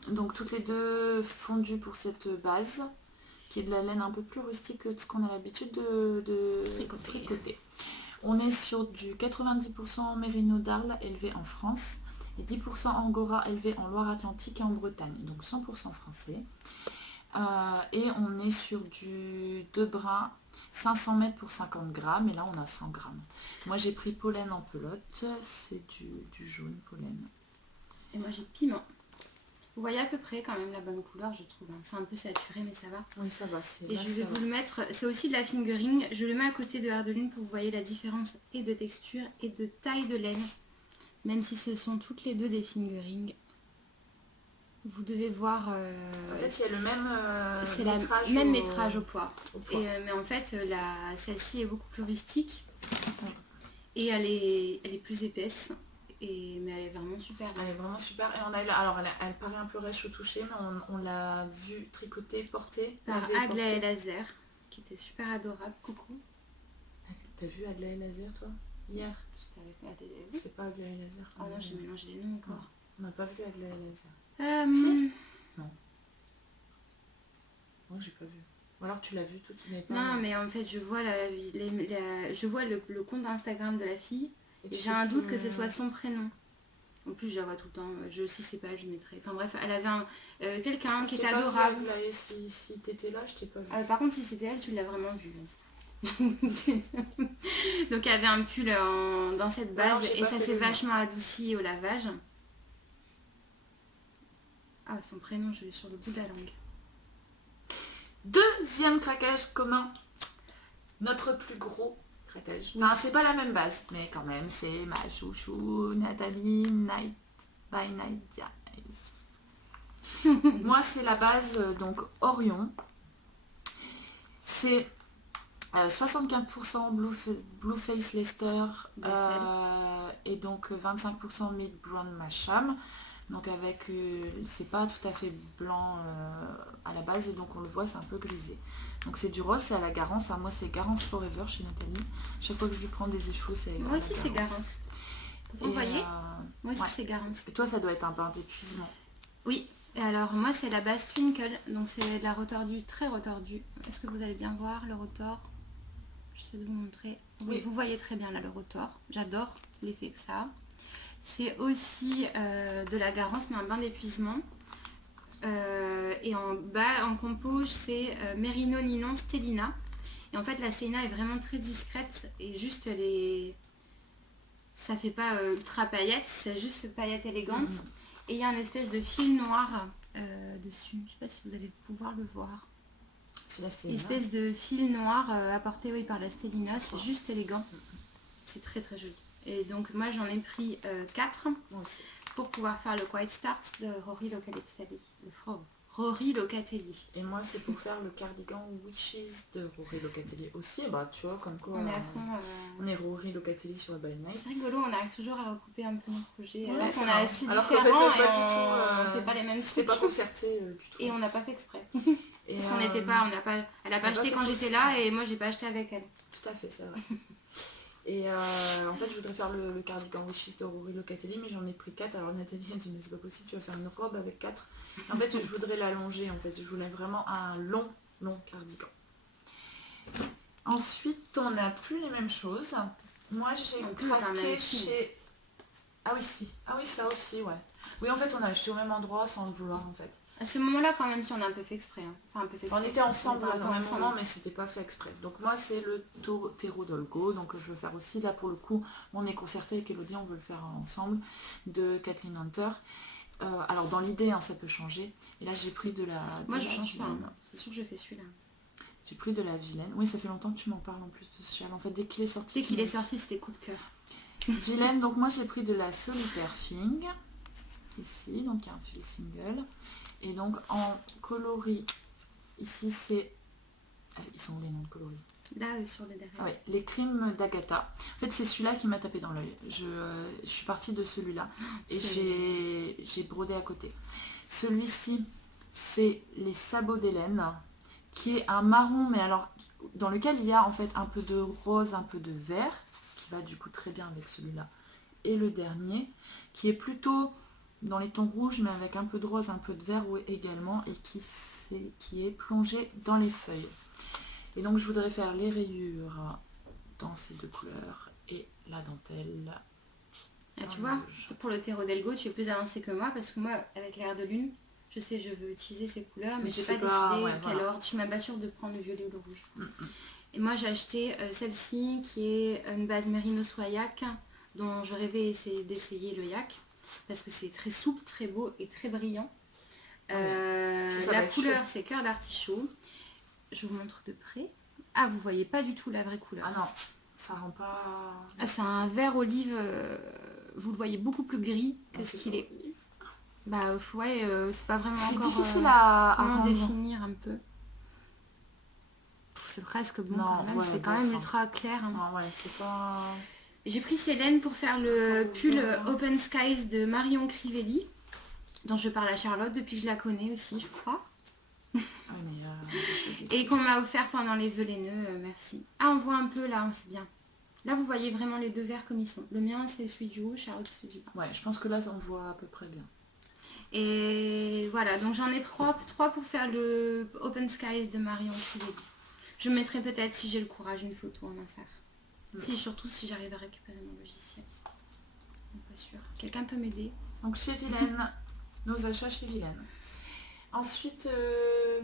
donc toutes les deux fondu pour cette base, qui est de la laine un peu plus rustique que ce qu'on a l'habitude de tricoter. On est sur du 90% mérino d'Arles élevé en France et 10% angora élevé en Loire-Atlantique et en Bretagne, donc 100% français. Et on est sur du 2 brins 500 mètres pour 50 grammes et là on a 100 grammes. Moi j'ai pris pollen en pelote, c'est du jaune pollen. Et moi j'ai piment. Vous voyez à peu près quand même la bonne couleur je trouve. C'est un peu saturé mais ça va. Oui ça va. Et je vais vous le mettre, c'est aussi de la fingering. Je le mets à côté de Air de Lune pour que vous voyez la différence et de texture et de taille de laine. Même si ce sont toutes les deux des fingering. Vous devez voir... en fait, il y a le même métrage au poids. Mais en fait, celle-ci est beaucoup plus rustique. Ouais. Et elle est plus épaisse. Mais elle est vraiment super. Elle est vraiment super. Et elle paraît un peu rêche au toucher, mais on l'a vue tricoter, porter. Par Aglaé Laser, qui était super adorable. Coucou. T'as vu Aglaé Laser, toi? Hier? C'est pas Aglaé Laser. Oh non, j'ai mélangé les noms encore. On n'a pas vu Aglaé Laser. Si non. Moi j'ai pas vu. Ou alors tu l'as vu tout mais pas... Non mais en fait je vois je vois le compte Instagram de la fille et j'ai un doute que ce soit son prénom. En plus je la vois tout le temps. Si c'est pas elle je mettrai. Enfin bref, elle avait quelqu'un qui était adorable. Si t'étais là, je t'ai pas vu. Par contre si c'était elle, tu l'as vraiment vue. Donc elle avait un pull dans cette base et ça s'est vachement adouci au lavage. Ah, son prénom, je l'ai sur le bout de la langue. Deuxième craquage commun. Notre plus gros craquage. Enfin, c'est pas la même base, mais quand même, c'est ma chouchou Nathalie Night by Night Eyes. Moi, c'est la base, donc Orion. C'est 75% Blueface Leicester et donc 25% Mid Brown Masham. Donc avec, c'est pas tout à fait blanc à la base et donc on le voit, c'est un peu grisé. Donc c'est du rose, c'est à la Garance. Moi c'est Garance Forever chez Nathalie. Chaque fois que je lui prends des échevaux, c'est moi aussi c'est Garance. Vous voyez moi aussi c'est Garance. Et toi ça doit être un bain d'épuisement. Oui, et alors moi c'est la base Twinkle, donc c'est de la retordue très retordue. Est-ce que vous allez bien voir le retord? J'essaie de vous montrer. Oui, vous voyez très bien là le retord. J'adore l'effet que ça a. C'est aussi de la Garance, mais un bain d'épuisement. Et en bas, en compo, c'est Merino Ninon Stellina. Et en fait, la Stellina est vraiment très discrète et juste ça fait pas ultra paillettes, c'est juste paillettes élégantes. Et il y a une espèce de fil noir dessus. Je sais pas si vous allez pouvoir le voir. C'est la Stellina. Espèce de fil noir apporté par la Stellina. C'est juste élégant. C'est très très joli. Et donc moi j'en ai pris 4 pour pouvoir faire le Quiet Start de Rory Locatelli. Rory Locatelli. Et moi c'est pour faire le cardigan Wishes de Rory Locatelli aussi. Bah tu vois comme quoi on est à fond. On est Rory Locatelli sur le By Night. C'est rigolo, on arrive toujours à recouper un peu nos projets. Ouais, alors qu'on a assez différents on fait pas les mêmes trucs. C'était pas concerté du tout. Et on n'a pas fait exprès. Parce qu'on n'était pas, elle a pas acheté quand j'étais là et moi j'ai pas acheté avec elle. Tout à fait, c'est vrai. Et en fait je voudrais faire le cardigan Wishes de Rory Locatelli, mais j'en ai pris 4. Alors Nathalie a dit mais c'est pas possible, tu vas faire une robe avec 4. En fait je voudrais l'allonger, en fait je voulais vraiment un long cardigan. Ensuite on n'a plus les mêmes choses. Moi j'ai craqué chez... Ah oui ça aussi, ouais. Oui en fait on a acheté au même endroit sans le vouloir en fait. À ce moment-là, quand même, si on a un peu fait exprès. Hein. Enfin, un peu fait exprès. On était ensemble au même moment, mais c'était pas fait exprès. Donc moi, c'est le Terreau Dolgo. Donc je veux faire aussi, là pour le coup, on est concerté avec Elodie, on veut le faire ensemble, de Kathleen Hunter. Alors dans l'idée, ça peut changer. Et là, j'ai pris de la... Moi, je change pas. C'est sûr que je fais celui-là. J'ai pris de la Vilaine. Oui, ça fait longtemps que tu m'en parles en plus de ce châle. En fait, dès qu'il est sorti... Dès qu'il est sorti, c'était coup de cœur. Vilaine, donc moi, j'ai pris de la Solitaire Fing. Ici, donc il y a un fil single. Et donc en coloris, ici c'est... Ils sont où les noms de coloris? Là, sur le derrière. Ah oui, les crimes d'Agatha. En fait c'est celui-là qui m'a tapé dans l'œil. Je suis partie de celui-là et j'ai brodé à côté. Celui-ci c'est les sabots d'Hélène, qui est un marron, mais alors dans lequel il y a en fait un peu de rose, un peu de vert, qui va du coup très bien avec celui-là. Et le dernier, qui est plutôt... dans les tons rouges, mais avec un peu de rose, un peu de vert également, et qui est plongé dans les feuilles. Et donc je voudrais faire les rayures dans ces deux couleurs et la dentelle. Ah, tu vois, pour le Terreau Delgo, tu es plus avancé que moi, parce que moi, avec l'air de lune, je sais je veux utiliser ces couleurs, mais je n'ai pas décidé quelle ordre. Je suis même pas sûre de prendre le violet ou le rouge. Et moi j'ai acheté celle-ci, qui est une base Merino Soyac, dont je rêvais d'essayer le yak. Parce que c'est très souple, très beau et très brillant. La couleur, c'est cœur d'artichaut. Je vous montre de près. Ah, vous voyez pas du tout la vraie couleur. Ah non, ça rend pas... Ah, c'est un vert olive. Vous le voyez beaucoup plus gris que ce qu'il est. Bah ouais, c'est pas vraiment c'est encore... difficile à définir un peu. C'est presque bon quand même. C'est quand même ultra clair. Hein. Ah ouais, c'est pas... J'ai pris Célène pour faire le pull Open Skies de Marion Crivelli, dont je parle à Charlotte depuis que je la connais aussi, je crois. Et qu'on m'a offert pendant les vœux laineux, merci. Ah, on voit un peu là, c'est bien. Là, vous voyez vraiment les deux verres comme ils sont. Le mien, c'est celui du haut, Charlotte, c'est du bas. Ouais, je pense que là, on voit à peu près bien. Et voilà, donc j'en ai trois pour faire le Open Skies de Marion Crivelli. Je mettrai peut-être, si j'ai le courage, une photo en insert. Si, surtout si j'arrive à récupérer mon logiciel. Pas sûr. Quelqu'un peut m'aider? Donc chez Vilaine, nos achats chez Vilaine. Ensuite,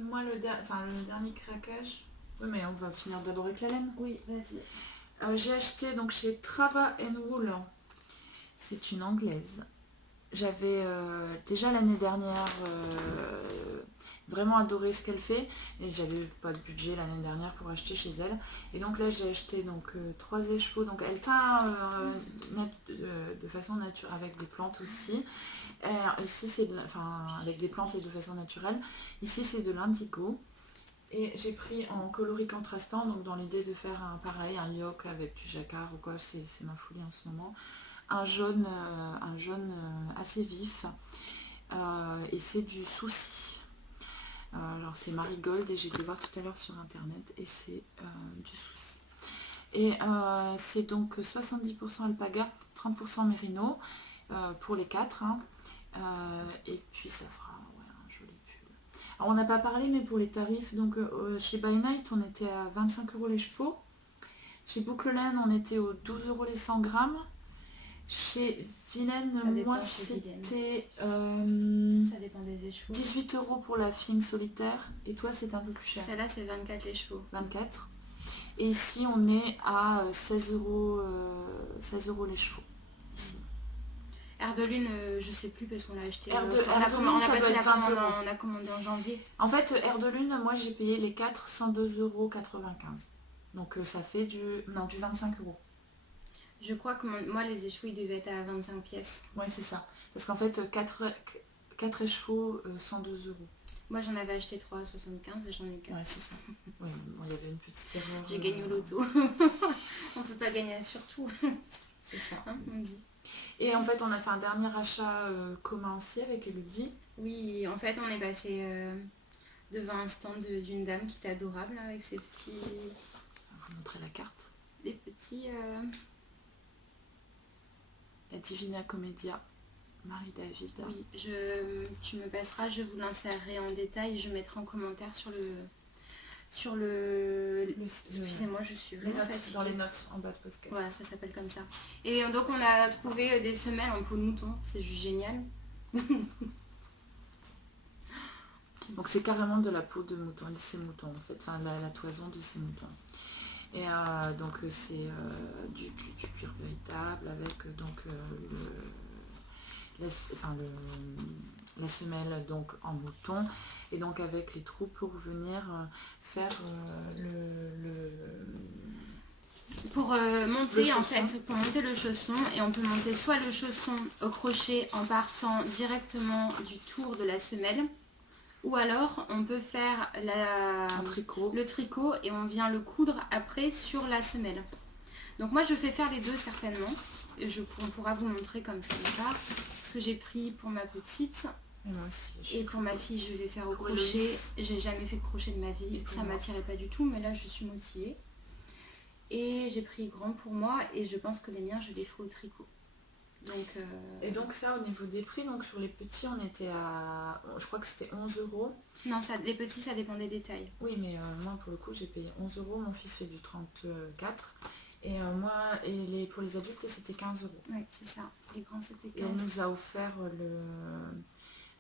moi le dernier craquage. Oui, mais on va finir d'abord avec la laine. Oui, vas-y. J'ai acheté donc chez Trava Wool. C'est une anglaise. J'avais déjà l'année dernière vraiment adoré ce qu'elle fait et j'avais pas de budget l'année dernière pour acheter chez elle, et donc là j'ai acheté donc 3 écheveaux. Donc elle teint de façon naturelle avec des plantes aussi. Ici c'est avec des plantes et de façon naturelle. Ici c'est de l'indigo Et j'ai pris en coloris contrastant, donc dans l'idée de faire un yoke avec du jacquard ou quoi, c'est ma folie en ce moment. Un jaune assez vif, et c'est du souci. Alors c'est Marigold et j'ai été voir tout à l'heure sur internet et c'est du souci. Et c'est donc 70% alpaga, 30% mérino pour les 4. Hein. Et puis ça fera un joli pull. Alors on n'a pas parlé, mais pour les tarifs, donc chez By Night on était à 25 € les chevaux. Chez Boucle Laine on était aux 12 € les 100 grammes. Chez Vilaine, moi c'était ça dépend des échevaux. 18 € pour la fine solitaire. Et toi c'est un peu plus cher. Celle-là c'est 24 les chevaux. 24. Et ici on est à 16 € les chevaux. Ici. Air de Lune, je sais plus parce qu'on l'a acheté. On a commandé en janvier. En fait, Air de Lune, moi j'ai payé les 4 102,95 €. Donc ça fait du 25 €. Je crois que moi les échevaux ils devaient être à 25 pièces. Ouais, c'est ça. Parce qu'en fait 4 échevaux 102 €. Moi j'en avais acheté 3 à 75 et j'en ai eu 4. Ouais, c'est ça. Ouais, il y avait une petite erreur. J'ai gagné au loto. On peut pas gagner surtout. C'est ça. Hein, on dit. Et en fait on a fait un dernier achat commun aussi avec Elodie. Oui, en fait on est passé devant un stand d'une dame qui est adorable avec ses petits... Je vais vous montrer la carte. Les petits... La Divina Commedia, Marie-David. Oui, tu me passeras, je vous l'insérerai en détail, je mettrai en commentaire sur le excusez-moi, je suis vraiment fatiguée. Dans les notes en bas de podcast. Voilà, ça s'appelle comme ça. Et donc on a trouvé des semelles en peau de mouton, c'est juste génial. Donc c'est carrément de la peau de mouton, de ces moutons en fait, enfin la toison de ces moutons. Et donc c'est du cuir véritable avec donc la semelle donc en mouton et donc avec les trous pour venir faire pour monter en fait, pour monter le chausson. Et on peut monter soit le chausson au crochet en partant directement du tour de la semelle, ou alors on peut faire le tricot et on vient le coudre après sur la semelle. Donc moi je fais faire les deux certainement. Et on pourra vous montrer comme ça plus tard ce que j'ai pris pour ma petite. Et moi aussi. Et pour ma fille je vais faire au crochet. J'ai jamais fait de crochet de ma vie, ça m'attirait pas du tout, mais là je suis motivée. Et j'ai pris grand pour moi et je pense que les miens je les ferai au tricot. Donc, Et donc ça au niveau des prix, donc sur les petits on était à, je crois que c'était 11 €. Non, les petits ça dépend des détails. Oui mais moi pour le coup j'ai payé 11 €, mon fils fait du 34. Et moi, pour les adultes, c'était 15 €. Oui, c'est ça. Les grands, c'était 15. Et elle nous a offert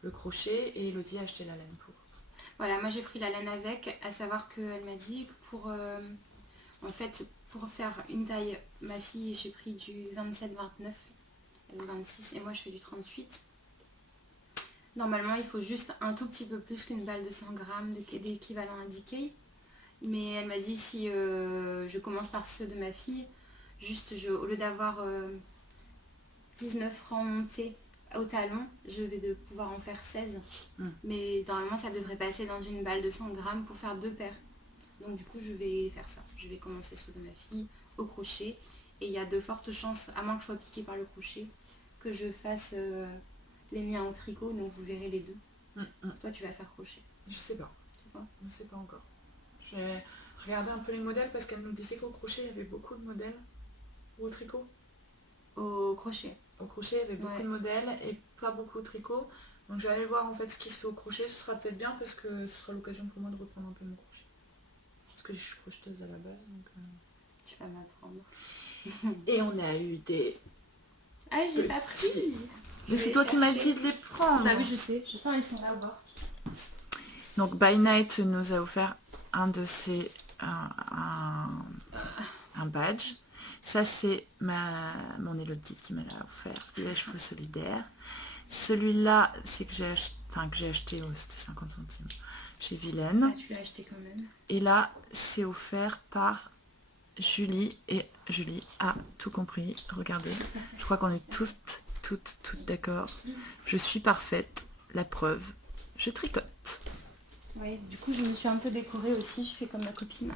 le crochet et Elodie a acheté la laine pour. Voilà, moi j'ai pris la laine avec, à savoir qu'elle m'a dit que pour faire une taille, ma fille, j'ai pris du 27-29, elle est 26 et moi je fais du 38. Normalement, il faut juste un tout petit peu plus qu'une balle de 100 grammes d'équivalent indiqué. Mais elle m'a dit si je commence par ceux de ma fille, juste au lieu d'avoir 19 francs montés au talon, je vais pouvoir en faire 16. Mais normalement ça devrait passer dans une balle de 100 grammes pour faire 2 paires. Donc du coup je vais faire ça. Je vais commencer ceux de ma fille au crochet. Et il y a de fortes chances, à moins que je sois piquée par le crochet, que je fasse les miens au tricot. Donc vous verrez les deux. Toi tu vas faire crochet. Je sais pas. C'est quoi ? Je sais pas encore. J'ai regardé un peu les modèles parce qu'elle nous disait qu'au crochet il y avait beaucoup de modèles. Ou au tricot. Au crochet. Au crochet il y avait beaucoup de modèles et pas beaucoup au tricot. Donc je vais aller voir en fait ce qui se fait au crochet. Ce sera peut-être bien parce que ce sera l'occasion pour moi de reprendre un peu mon crochet. Parce que je suis crocheteuse à la base. Donc, tu vas m'apprendre. Et on a eu des... Ah j'ai pas pris. Mais c'est toi qui m'as dit de les prendre. Bah oui je sais. Je sens ils sont là au bord. Donc By Night nous a offert un de ces un badge. Ça c'est mon Elodie qui me l'a offert, les chevaux solidaires. Celui-là c'est que j'ai acheté, c'était 50 centimes chez Vilaine. Ah, tu l'as acheté quand même. Et là c'est offert par Julie et Julie a tout compris. Regardez, je crois qu'on est toutes d'accord. Je suis parfaite, la preuve, je tricote. Ouais, du coup je me suis un peu décorée aussi, je fais comme ma copine.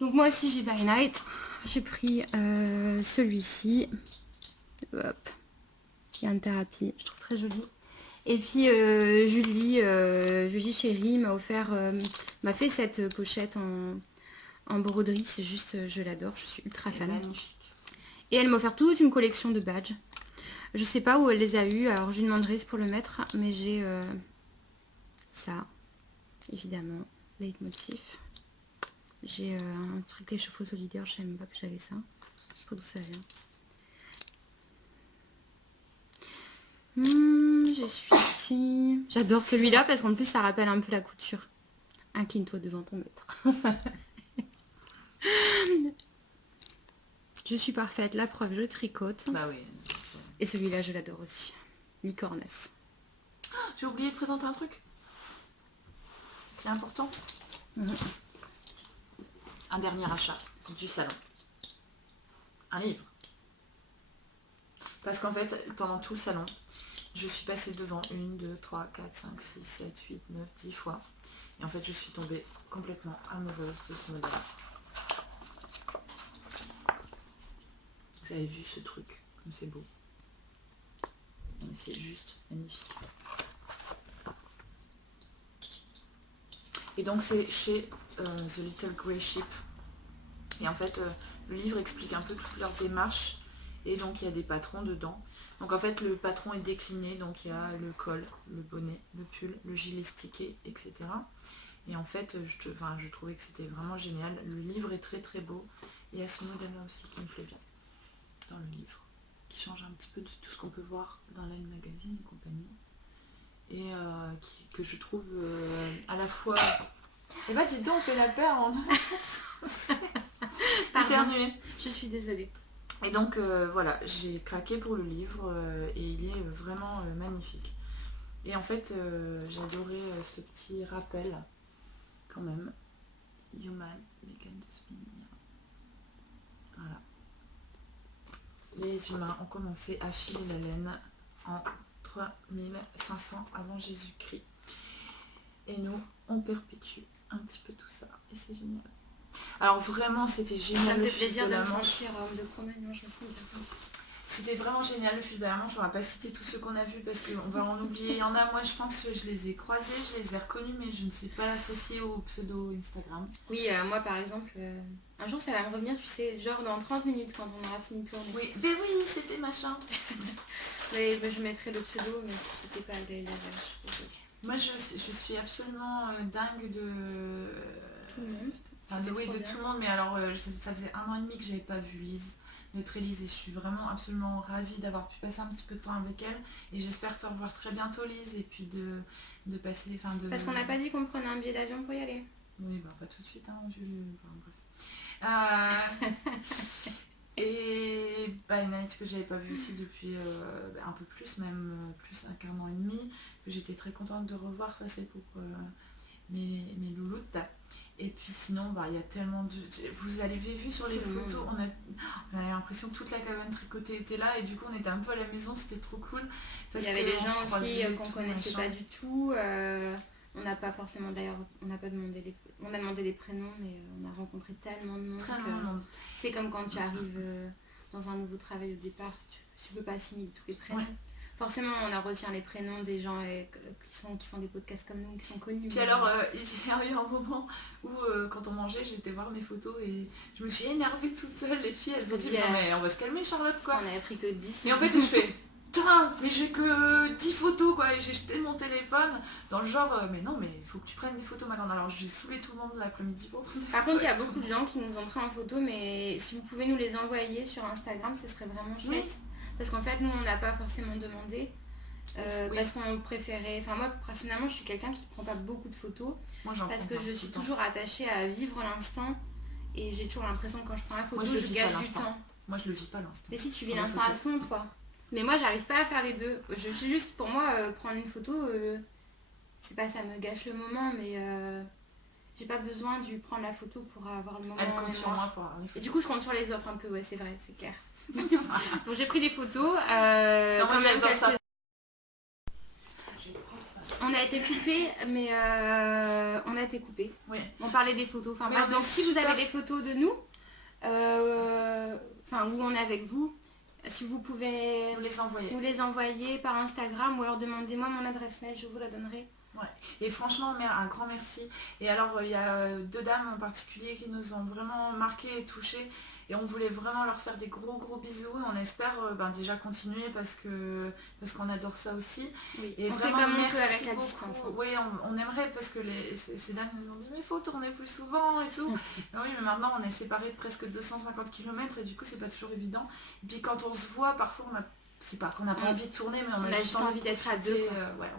Donc moi aussi j'ai by night. J'ai pris celui-ci. Hop. Il y a une thérapie, je trouve très joli. Et puis Julie chérie m'a fait cette pochette en broderie, c'est juste, je l'adore, je suis ultra fan. Magnifique. Et elle m'a offert toute une collection de badges. Je sais pas où elle les a eus, alors je lui demanderai pour le mettre, mais j'ai ça, évidemment, leitmotiv. J'ai un truc d'échauffour solidaire, je savais même pas que j'avais ça. Je sais pas d'où ça vient. Je suis ici. J'adore celui-là parce qu'en plus ça rappelle un peu la couture. Incline-toi devant ton maître. Je suis parfaite, la preuve, je tricote. Bah oui. Et celui-là, je l'adore aussi. Licornes. J'ai oublié de présenter un truc. C'est important. Un dernier achat du salon. Un livre. Parce qu'en fait, pendant tout le salon, je suis passée devant 1, 2, 3, 4, 5, 6, 7, 8, 9, 10 fois. Et en fait, je suis tombée complètement amoureuse de ce modèle. Vous avez vu ce truc, comme c'est beau. C'est juste magnifique. Et donc c'est chez The Little Grey Sheep. Et en fait, le livre explique un peu toute leur démarche. Et donc il y a des patrons dedans. Donc en fait, le patron est décliné. Donc il y a le col, le bonnet, le pull, le gilet stické, etc. Et en fait, je trouvais que c'était vraiment génial. Le livre est très très beau. Et il y a ce modèle-là aussi qui me plaît bien dans le livre, qui change un petit peu de tout ce qu'on peut voir dans Line Magazine et compagnie. Et que je trouve à la fois... Et bah dis donc, on fait la paire en... Éternué. Je suis désolée. Et donc voilà, j'ai craqué pour le livre et il est vraiment magnifique. Et en fait, j'ai adoré ce petit rappel quand même. Human began to spin. Voilà. Les humains ont commencé à filer la laine en 3500 avant Jésus-Christ. Et nous, on perpétue un petit peu tout ça. Et c'est génial. Alors vraiment, c'était génial. Ça me fait plaisir de me sentir homme de Cro-Magnon, je me sens bien comme ça. C'était vraiment génial le fil de la manche. On va pas citer tous ceux qu'on a vus parce qu'on va en oublier. Il y en a, moi je pense que je les ai croisés, je les ai reconnus, mais je ne sais pas l'associer au pseudo Instagram. Oui, moi par exemple, un jour ça va me revenir, tu sais, genre dans 30 minutes quand on aura fini de tourner. Oui, mais oui, c'était machin. Mais je mettrai le pseudo, mais si c'était pas les moi je suis absolument dingue de... Tout le monde. Enfin, de tout le monde, mais alors ça faisait 1 an et demi que j'avais pas vu Lise, notre Elise, et je suis vraiment absolument ravie d'avoir pu passer un petit peu de temps avec elle, et j'espère te revoir très bientôt Lise, et puis de passer... Parce qu'on n'a pas dit qu'on prenait un billet d'avion pour y aller. Oui, bah pas tout de suite, hein, bref. Et By Night que j'avais pas vu aussi depuis un peu plus, même plus qu'un an et demi, que j'étais très contente de revoir, ça c'est pour mes louloutes. Et puis sinon, il y a tellement de... Vous avez vu sur les photos, on avait l'impression que toute la cabane tricotée était là, et du coup on était un peu à la maison, c'était trop cool. Parce il y avait des gens aussi qu'on connaissait pas du tout. On n'a pas forcément d'ailleurs, on a demandé les prénoms, mais on a rencontré tellement de monde. C'est comme quand tu arrives dans un nouveau travail au départ, tu peux pas assimiler tous les prénoms. Ouais. Forcément, on retient les prénoms des gens qui font des podcasts comme nous, qui sont connus. Puis alors, il y a eu un moment où, quand on mangeait, j'étais voir mes photos et je me suis énervée toute seule. Les filles, elles se disaient, non mais on va se calmer Charlotte, quoi. On avait pris que 10. Et en fait, je fais, putain, mais j'ai que 10 photos, quoi. Et j'ai jeté mon téléphone dans le genre, mais non, mais il faut que tu prennes des photos maintenant. Alors, j'ai saoulé tout le monde l'après-midi pour prendre des Par contre, il y a beaucoup de gens qui nous ont pris en photo, mais si vous pouvez nous les envoyer sur Instagram, ce serait vraiment chouette. Oui. Parce qu'en fait, nous, on n'a pas forcément demandé. Parce qu'on préférait... Enfin, moi, personnellement, je suis quelqu'un qui ne prend pas beaucoup de photos. Moi, parce que je suis toujours attachée à vivre l'instant. Et j'ai toujours l'impression que quand je prends la photo, moi, je gâche du temps. Moi, je le vis pas l'instant. Mais si, tu vis l'instant à fond, toi. Mais moi, j'arrive pas à faire les deux. Je suis juste, pour moi, prendre une photo, c'est pas ça me gâche le moment, mais... j'ai pas besoin de prendre la photo pour avoir le moment. Elle compte sur moi pour avoir les photos. Et du coup, je compte sur les autres un peu, ouais, c'est vrai, c'est clair. Donc j'ai pris des photos. Non, moi j'adore ça. On a été coupé, mais on a été coupé. Oui. On parlait des photos. Enfin, bref, donc si vous avez des photos de nous, où on est avec vous, si vous pouvez nous les envoyer par Instagram ou alors demandez-moi mon adresse mail, je vous la donnerai. Ouais. Et franchement, un grand merci. Et alors, il y a 2 dames en particulier qui nous ont vraiment marqué et touché. Et on voulait vraiment leur faire des gros bisous. On espère déjà continuer parce qu'on adore ça aussi. Oui, et on vraiment, fait comme on merci peut avec la beaucoup. distance. Oui, on aimerait parce que ces dames nous ont dit mais il faut tourner plus souvent et tout. Et oui, mais maintenant on est séparés de presque 250 km et du coup c'est pas toujours évident. Et puis quand on se voit, parfois c'est pas qu'on n'a pas envie de tourner, mais on a juste envie d'être à deux.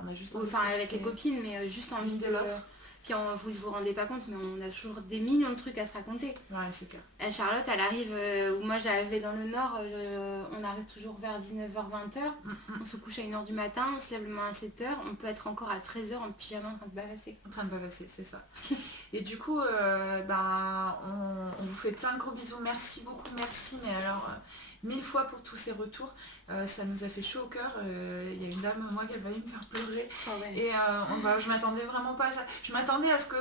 On a juste avec les copines, mais juste envie de l'autre. Puis vous rendez pas compte, mais on a toujours des millions de trucs à se raconter. Ouais, c'est clair. Charlotte, elle arrive, où moi j'arrivais dans le nord, on arrive toujours vers 19h-20h. On se couche à 1h du matin, on se lève le matin à 7h, on peut être encore à 13h en pyjama en train de bavasser. C'est ça. Et du coup, on vous fait plein de gros bisous. Merci beaucoup, merci. Mais alors, 1000 fois pour tous ces retours. Ça nous a fait chaud au cœur. Il y a une dame, moi, qui a failli me faire pleurer. Oh, ouais. Et je m'attendais vraiment pas à ça. Je m'attendais à ce que,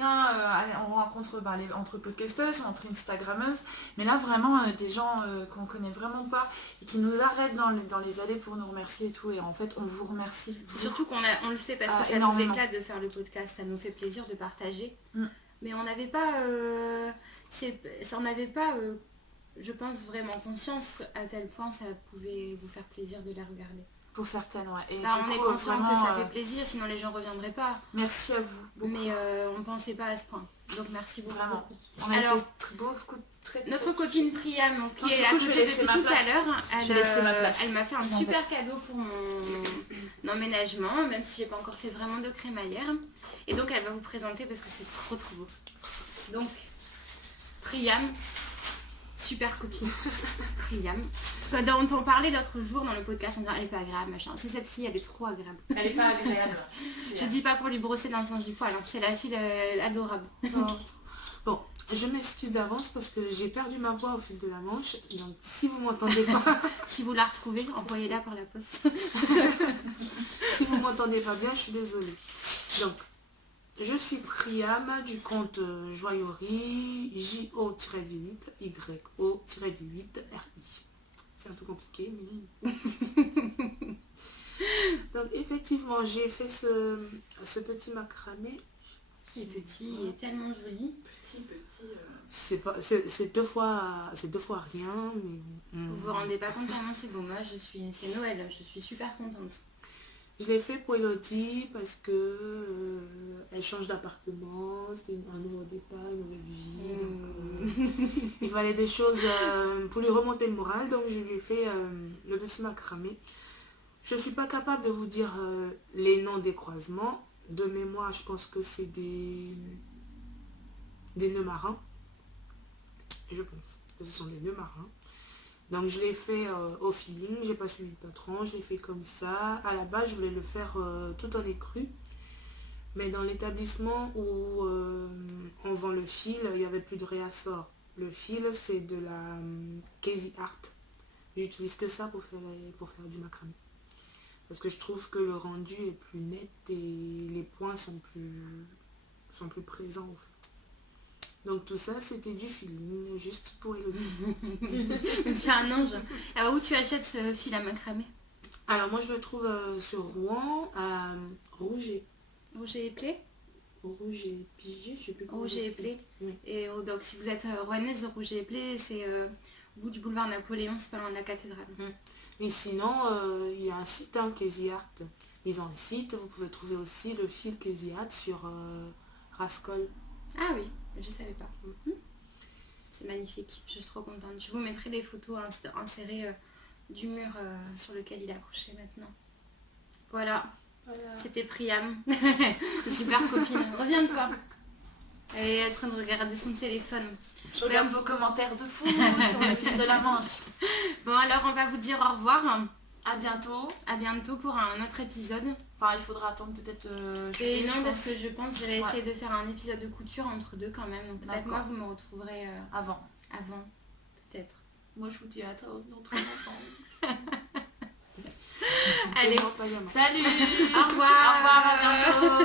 on rencontre entre podcasteuses, entre instagrammeuses. Mais là, vraiment, des gens qu'on connaît vraiment pas et qui nous arrêtent dans les allées pour nous remercier et tout. Et en fait, on vous remercie. Surtout qu'on le fait parce que ça nous éclate de faire le podcast. Ça nous fait plaisir de partager. Mais on n'avait pas... je pense vraiment conscience à tel point ça pouvait vous faire plaisir de les regarder. Pour certaines, ouais. Et on est conscient que ça fait plaisir, sinon les gens ne reviendraient pas. Merci à vous. Beaucoup. Mais on ne pensait pas à ce point. Donc merci beaucoup. Vraiment. Alors, notre copine Priam, qui est à côté depuis tout à l'heure, elle m'a fait un super cadeau pour mon emménagement, même si j'ai pas encore fait vraiment de crémaillère. Et donc elle va vous présenter parce que c'est trop beau. Donc, Priam, super copine. Priam. Quand on parlait l'autre jour dans le podcast, on disait elle est pas agréable, machin. C'est cette fille, elle est trop agréable. Elle est pas agréable. Je dis pas pour lui brosser dans le sens du poil, hein. C'est la fille adorable. Bon, je m'excuse d'avance parce que j'ai perdu ma voix au fil de la manche. Donc si vous m'entendez pas... si vous la retrouvez, envoyez-la par la poste. Si vous m'entendez pas bien, je suis désolée. Donc, je suis Priam du compte Joyerie, JO-8, YO-8RI. C'est un peu compliqué, mais... Donc, effectivement, j'ai fait ce petit macramé. Il est petit, il est tellement joli. C'est deux fois rien, mais... Vous vous rendez pas compte tellement c'est beau. Moi, c'est Noël, je suis super contente. Je l'ai fait pour Elodie parce que elle change d'appartement, c'est un nouveau départ, une nouvelle vie. Donc, il fallait des choses pour lui remonter le moral, donc je lui ai fait le petit macramé. Je ne suis pas capable de vous dire les noms des croisements. De mémoire, je pense que c'est des nœuds marins. Je pense que ce sont des nœuds marins. Donc je l'ai fait au feeling, j'ai pas suivi le patron, je l'ai fait comme ça. À la base, je voulais le faire tout en écru. Mais dans l'établissement où on vend le fil, il n'y avait plus de réassort. Le fil, c'est de la Casey Art. J'utilise que ça pour faire du macramé. Parce que je trouve que le rendu est plus net et les points sont plus présents en fait. Donc tout ça, c'était du feeling, juste pour Elodie. Tu es un ange. Alors où tu achètes ce fil à macramé? Alors moi je le trouve sur Rouen, à Rouget. Rouget et Plé? Rouget et Pigé, je sais plus comment. Rouget et Plé. Oui. Et donc si vous êtes rouennaise de Rouget et Plé, c'est au bout du boulevard Napoléon, c'est pas loin de la cathédrale. Et sinon, il y a un site, Casey Art. Ils ont un site, vous pouvez trouver aussi le fil Casey Art sur Rascol. Ah oui, je savais pas. C'est magnifique, je suis trop contente. Je vous mettrai des photos insérées du mur sur lequel il est accroché maintenant. Voilà. C'était Priam. Super copine. Reviens-toi. Elle est en train de regarder son téléphone. Je regarde vos commentaires de fou sur le fil de la Manche. Bon alors on va vous dire au revoir. À bientôt. À bientôt pour un autre épisode. Enfin il faudra attendre peut-être... non parce que je pense que je vais essayer de faire un épisode de couture entre deux quand même. Donc peut-être moi vous me retrouverez avant. Peut-être. Moi je vous dis à dans très longtemps. Allez, Non, pas vraiment. salut. Au revoir. Au revoir, à bientôt.